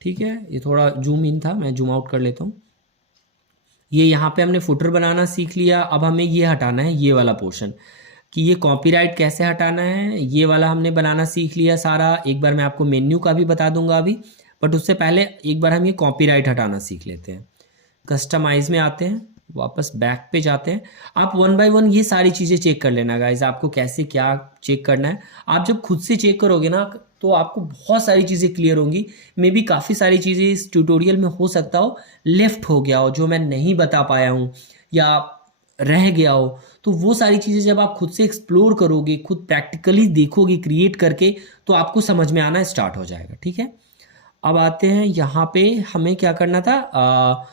ठीक है। ये थोड़ा जूम इन था, मैं जूम आउट कर लेता हूँ। ये यहाँ पे हमने फुटर बनाना सीख लिया। अब हमें ये हटाना है, ये वाला पोर्शन, कि ये कॉपीराइट कैसे हटाना है, ये वाला हमने बनाना सीख लिया सारा। एक बार मैं आपको मेन्यू का भी बता दूंगा अभी, बट उससे पहले एक बार हम ये कॉपीराइट हटाना सीख लेते हैं। कस्टमाइज में आते हैं, वापस बैक पे जाते हैं। आप वन बाय वन ये सारी चीज़ें चेक कर लेना गाइज, आपको कैसे क्या चेक करना है। आप जब खुद से चेक करोगे ना तो आपको बहुत सारी चीज़ें क्लियर होंगी। मे बी काफ़ी सारी चीज़ें इस ट्यूटोरियल में हो सकता हो लेफ्ट हो गया हो, जो मैं नहीं बता पाया हूँ या रह गया हो। तो वो सारी चीज़ें जब आप खुद से एक्सप्लोर करोगे, खुद प्रैक्टिकली देखोगे क्रिएट करके, तो आपको समझ में आना स्टार्ट हो जाएगा, ठीक है। अब आते हैं यहाँ पे, हमें क्या करना था,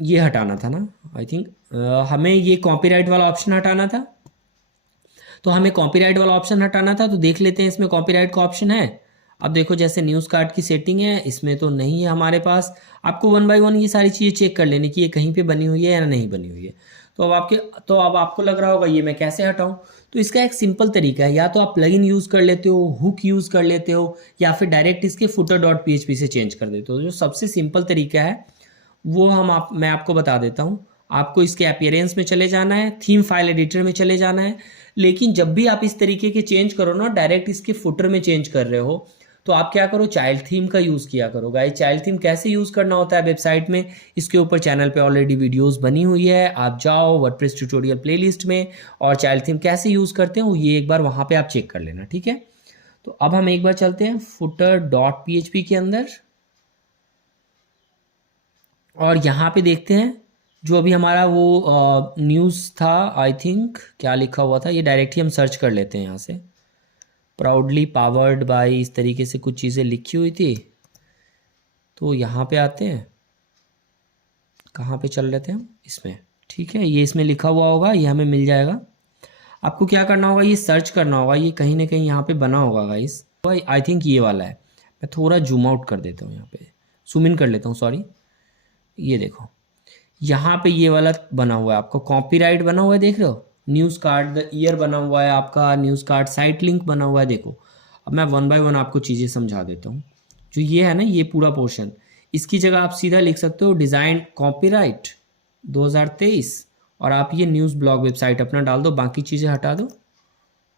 ये हटाना था ना आई थिंक, हमें ये कॉपीराइट वाला ऑप्शन हटाना था। तो हमें कॉपीराइट वाला ऑप्शन हटाना था, तो देख लेते हैं इसमें कॉपीराइट का ऑप्शन है। अब देखो जैसे न्यूज़ कार्ड की सेटिंग है, इसमें तो नहीं है हमारे पास। आपको 1 बाय 1 ये सारी चीज़ें चेक कर लेनी कि ये कहीं पे बनी हुई है या नहीं बनी हुई है। तो अब आपको लग रहा होगा ये मैं कैसे हटाऊं। तो इसका एक सिंपल तरीका है, या तो आप प्लगइन यूज़ कर लेते हो, हुक यूज़ कर लेते हो, या फिर डायरेक्ट इसके footer.php से चेंज कर देते हो। जो सबसे सिंपल तरीका है वो मैं आपको बता देता हूँ। आपको इसके अपीयरेंस में चले जाना है, थीम फाइल एडिटर में चले जाना है। लेकिन जब भी आप इस तरीके के चेंज करो ना, डायरेक्ट इसके फुटर में चेंज कर रहे हो, तो आप क्या करो, चाइल्ड थीम का यूज़ किया करो गाइस। चाइल्ड थीम कैसे यूज़ करना होता है वेबसाइट में, इसके ऊपर चैनल पे ऑलरेडी वीडियोस बनी हुई है। आप जाओ वर्डप्रेस ट्यूटोरियल प्लेलिस्ट में, और चाइल्ड थीम कैसे यूज़ करते हैं ये एक बार वहाँ पे आप चेक कर लेना, ठीक है। तो अब हम एक बार चलते हैं footer.php के अंदर, और यहाँ पे देखते हैं जो अभी हमारा वो न्यूज़ था, आई थिंक क्या लिखा हुआ था, ये डायरेक्ट ही हम सर्च कर लेते हैं यहाँ से। प्राउडली पावर्ड बाय, इस तरीके से कुछ चीज़ें लिखी हुई थी। तो यहाँ पे आते हैं, कहाँ पे चल रहे थे हम, इसमें, ठीक है। ये इसमें लिखा हुआ होगा, ये हमें मिल जाएगा। आपको क्या करना होगा, ये सर्च करना होगा, ये कहीं ना कहीं यहाँ पे बना होगा गाइस। आई थिंक ये वाला है। मैं थोड़ा जूम आउट कर देता हूँ, यहाँ पे जूम इन कर लेता हूँ, सॉरी। ये देखो यहाँ पे ये वाला बना हुआ है, आपका कॉपीराइट बना हुआ है, देख रहे हो। न्यूज़ कार्ड द ईयर बना हुआ है आपका, न्यूज़ कार्ड साइट लिंक बना हुआ है। देखो अब मैं 1 बाय 1 आपको चीज़ें समझा देता हूँ। जो ये है ना, ये पूरा पोर्शन, इसकी जगह आप सीधा लिख सकते हो डिज़ाइन कॉपीराइट 2023, और आप ये न्यूज़ ब्लॉग वेबसाइट अपना डाल दो, बाकी चीज़ें हटा दो,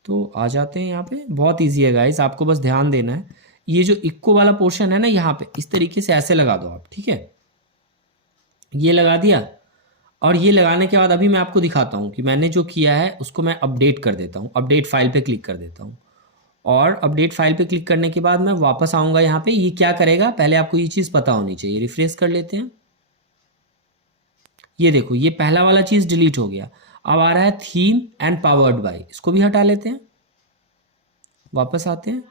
तो आ जाते हैं यहाँ पे। बहुत ईजी है गाइस, आपको बस ध्यान देना है। ये जो इक्को वाला पोर्शन है ना, यहाँ पे इस तरीके से ऐसे लगा दो आप, ठीक है। ये लगा दिया, और ये लगाने के बाद अभी मैं आपको दिखाता हूँ कि मैंने जो किया है उसको मैं अपडेट कर देता हूँ। अपडेट फाइल पे क्लिक कर देता हूँ, और अपडेट फाइल पे क्लिक करने के बाद मैं वापस आऊँगा यहाँ पे। ये क्या करेगा, पहले आपको ये चीज़ पता होनी चाहिए। रिफ्रेश कर लेते हैं, ये देखो ये पहला वाला चीज़ डिलीट हो गया। अब आ रहा है थीम एंड पावर्ड बाय, इसको भी हटा लेते हैं, वापस आते हैं।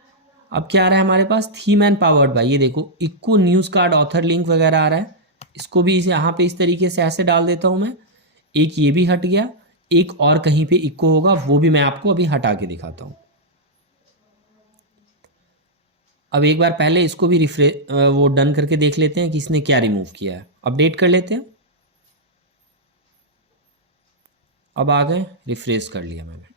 अब क्या आ रहा है हमारे पास, थीम एंड पावर्ड बाय, ये देखो इक्को न्यूज़ कार्ड ऑथर लिंक वगैरह आ रहा है। इसको भी यहाँ पे इस तरीके से ऐसे डाल देता हूँ मैं। एक ये भी हट गया, एक और कहीं पे इक्को होगा, वो भी मैं आपको अभी हटा के दिखाता हूँ। अब एक बार पहले इसको भी वो डन करके देख लेते हैं कि इसने क्या रिमूव किया है। अपडेट कर लेते हैं, अब आ गए, रिफ्रेश कर लिया मैंने,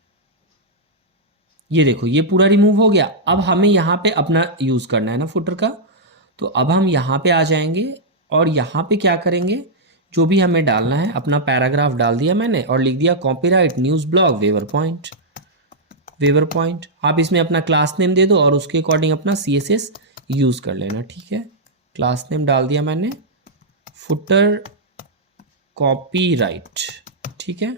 ये देखो ये पूरा रिमूव हो गया। अब हमें यहाँ पे अपना यूज़ करना है ना फुटर का, तो अब हम यहाँ पे आ जाएंगे, और यहाँ पे क्या करेंगे, जो भी हमें डालना है, अपना पैराग्राफ डाल दिया मैंने और लिख दिया copyright news blog weaver point. आप इसमें अपना क्लास नेम दे दो और उसके अकॉर्डिंग अपना CSS यूज़ कर लेना, ठीक है। क्लास नेम डाल दिया मैंने, फुटर कॉपीराइट, ठीक है,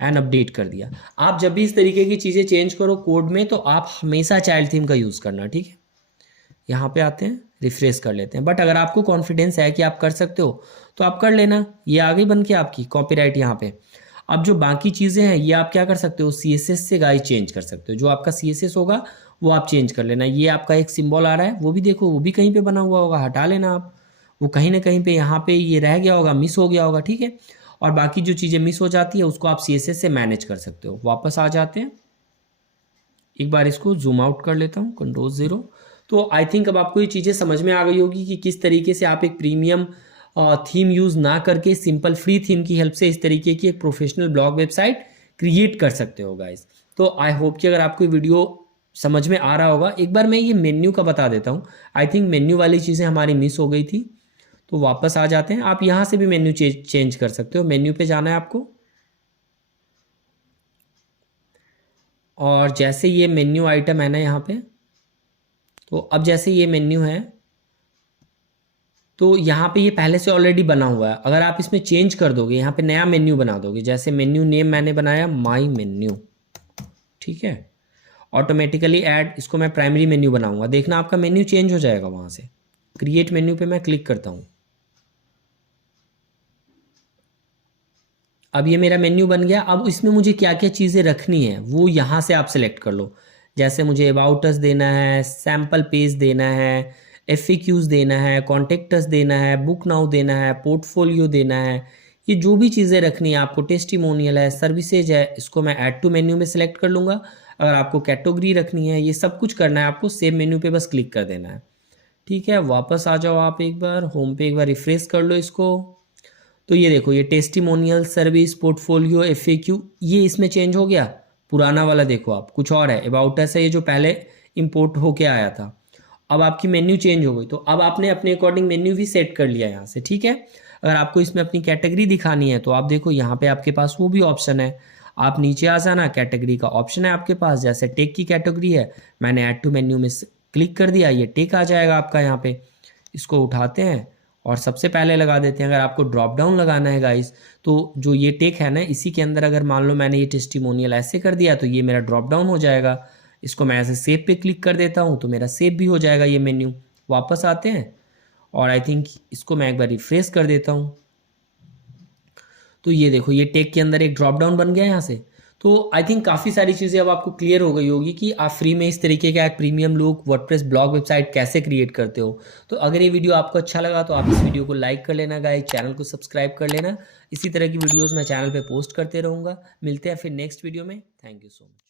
एंड अपडेट कर दिया। आप जब भी इस तरीके की चीज़ें चेंज करो कोड में, तो आप हमेशा चाइल्ड थीम का यूज़ करना, ठीक है। यहाँ पे आते हैं, रिफ्रेश कर लेते हैं। बट अगर आपको कॉन्फिडेंस है कि आप कर सकते हो तो आप कर लेना। ये आ गई बन के आपकी कॉपीराइट यहाँ पे। अब जो बाकी चीज़ें हैं ये आप क्या कर सकते हो, CSS से गाइस चेंज कर सकते हो। जो आपका CSS होगा वो आप चेंज कर लेना। ये आपका एक सिंबल आ रहा है, वो भी देखो, वो भी कहीं पे बना हुआ होगा, हटा लेना आप। वो कहीं ना कहीं पे यहाँ पे ये रह गया होगा, मिस हो गया होगा, ठीक है। और बाकी जो चीज़ें मिस हो जाती है उसको आप CSS से मैनेज कर सकते हो। वापस आ जाते हैं, एक बार इसको जूम आउट कर लेता हूँ, Ctrl+0। तो आई थिंक अब आपको ये चीज़ें समझ में आ गई होगी कि किस तरीके से आप एक प्रीमियम थीम यूज़ ना करके सिंपल फ्री थीम की हेल्प से इस तरीके की एक प्रोफेशनल ब्लॉग वेबसाइट क्रिएट कर सकते हो गाइस। तो आई होप कि अगर आपको वीडियो समझ में आ रहा होगा। एक बार मैं ये मेन्यू का बता देता हूँ। आई थिंक मेन्यू वाली चीज़ें हमारी मिस हो गई थी, तो वापस आ जाते हैं। आप यहाँ से भी मेन्यू चेंज कर सकते हो। मेन्यू पे जाना है आपको, और जैसे ये मेन्यू आइटम है ना यहाँ पे, तो अब जैसे ये मेन्यू है तो यहाँ पे ये पहले से ऑलरेडी बना हुआ है। अगर आप इसमें चेंज कर दोगे, यहाँ पे नया मेन्यू बना दोगे, जैसे मेन्यू नेम मैंने बनाया माई मेन्यू, ठीक है, ऑटोमेटिकली ऐड, इसको मैं प्राइमरी मेन्यू बनाऊंगा। देखना आपका मेन्यू चेंज हो जाएगा। वहाँ से क्रिएट मेन्यू पे मैं क्लिक करता हूँ, अब ये मेरा मेन्यू बन गया। अब इसमें मुझे क्या क्या चीज़ें रखनी है वो यहाँ से आप सेलेक्ट कर लो। जैसे मुझे अबाउट अस देना है, सैम्पल पेज देना है, FAQs देना है, कॉन्टेक्ट अस देना है, बुक नाउ देना है, पोर्टफोलियो देना है, ये जो भी चीज़ें रखनी है आपको, टेस्टिमोनियल है, सर्विसेज है, इसको मैं ऐड टू मेन्यू में सिलेक्ट कर लूँगा। अगर आपको कैटेगरी रखनी है, ये सब कुछ करना है आपको, सेव मेन्यू पे बस क्लिक कर देना है। ठीक है, वापस आ जाओ आप एक बार होम पे, एक बार रिफ्रेश कर लो इसको। तो ये देखो, ये टेस्टिमोनियल, सर्विस, पोर्टफोलियो, एफएक्यू, ये इसमें चेंज हो गया। पुराना वाला देखो आप, कुछ और है, अबाउट अस है, ये जो पहले इंपोर्ट होके आया था। अब आपकी मेन्यू चेंज हो गई, तो अब आपने अपने अकॉर्डिंग मेन्यू भी सेट कर लिया यहाँ से। ठीक है, अगर आपको इसमें अपनी कैटेगरी दिखानी है तो आप देखो यहाँ पे आपके पास वो भी ऑप्शन है। आप नीचे आ जाना, कैटेगरी का ऑप्शन है आपके पास, जैसे टेक की कैटेगरी है, मैंने ऐड टू मेन्यू में क्लिक कर दिया, ये टेक आ जाएगा आपका यहाँ पे। इसको उठाते हैं और सबसे पहले लगा देते हैं। अगर आपको ड्रॉप डाउन लगाना है गाइस, तो जो ये टेक है ना, इसी के अंदर अगर मान लो मैंने ये टेस्टिमोनियल ऐसे कर दिया तो ये मेरा ड्रॉप डाउन हो जाएगा। इसको मैं ऐसे सेव पे क्लिक कर देता हूँ तो मेरा सेव भी हो जाएगा ये मेन्यू। वापस आते हैं और आई थिंक इसको मैं एक बार रिफ्रेश कर देता हूँ। तो ये देखो, ये टेक के अंदर एक ड्रॉप डाउन बन गया यहाँ से। तो आई थिंक काफ़ी सारी चीज़ें अब आपको क्लियर हो गई होगी कि आप फ्री में इस तरीके का एक premium look WordPress blog website कैसे क्रिएट करते हो। तो अगर ये वीडियो आपको अच्छा लगा तो आप इस वीडियो को लाइक कर लेना गाइस, चैनल को सब्सक्राइब कर लेना। इसी तरह की वीडियोज़ मैं चैनल पर पोस्ट करते रहूँगा। मिलते हैं फिर नेक्स्ट वीडियो में। Thank you so much.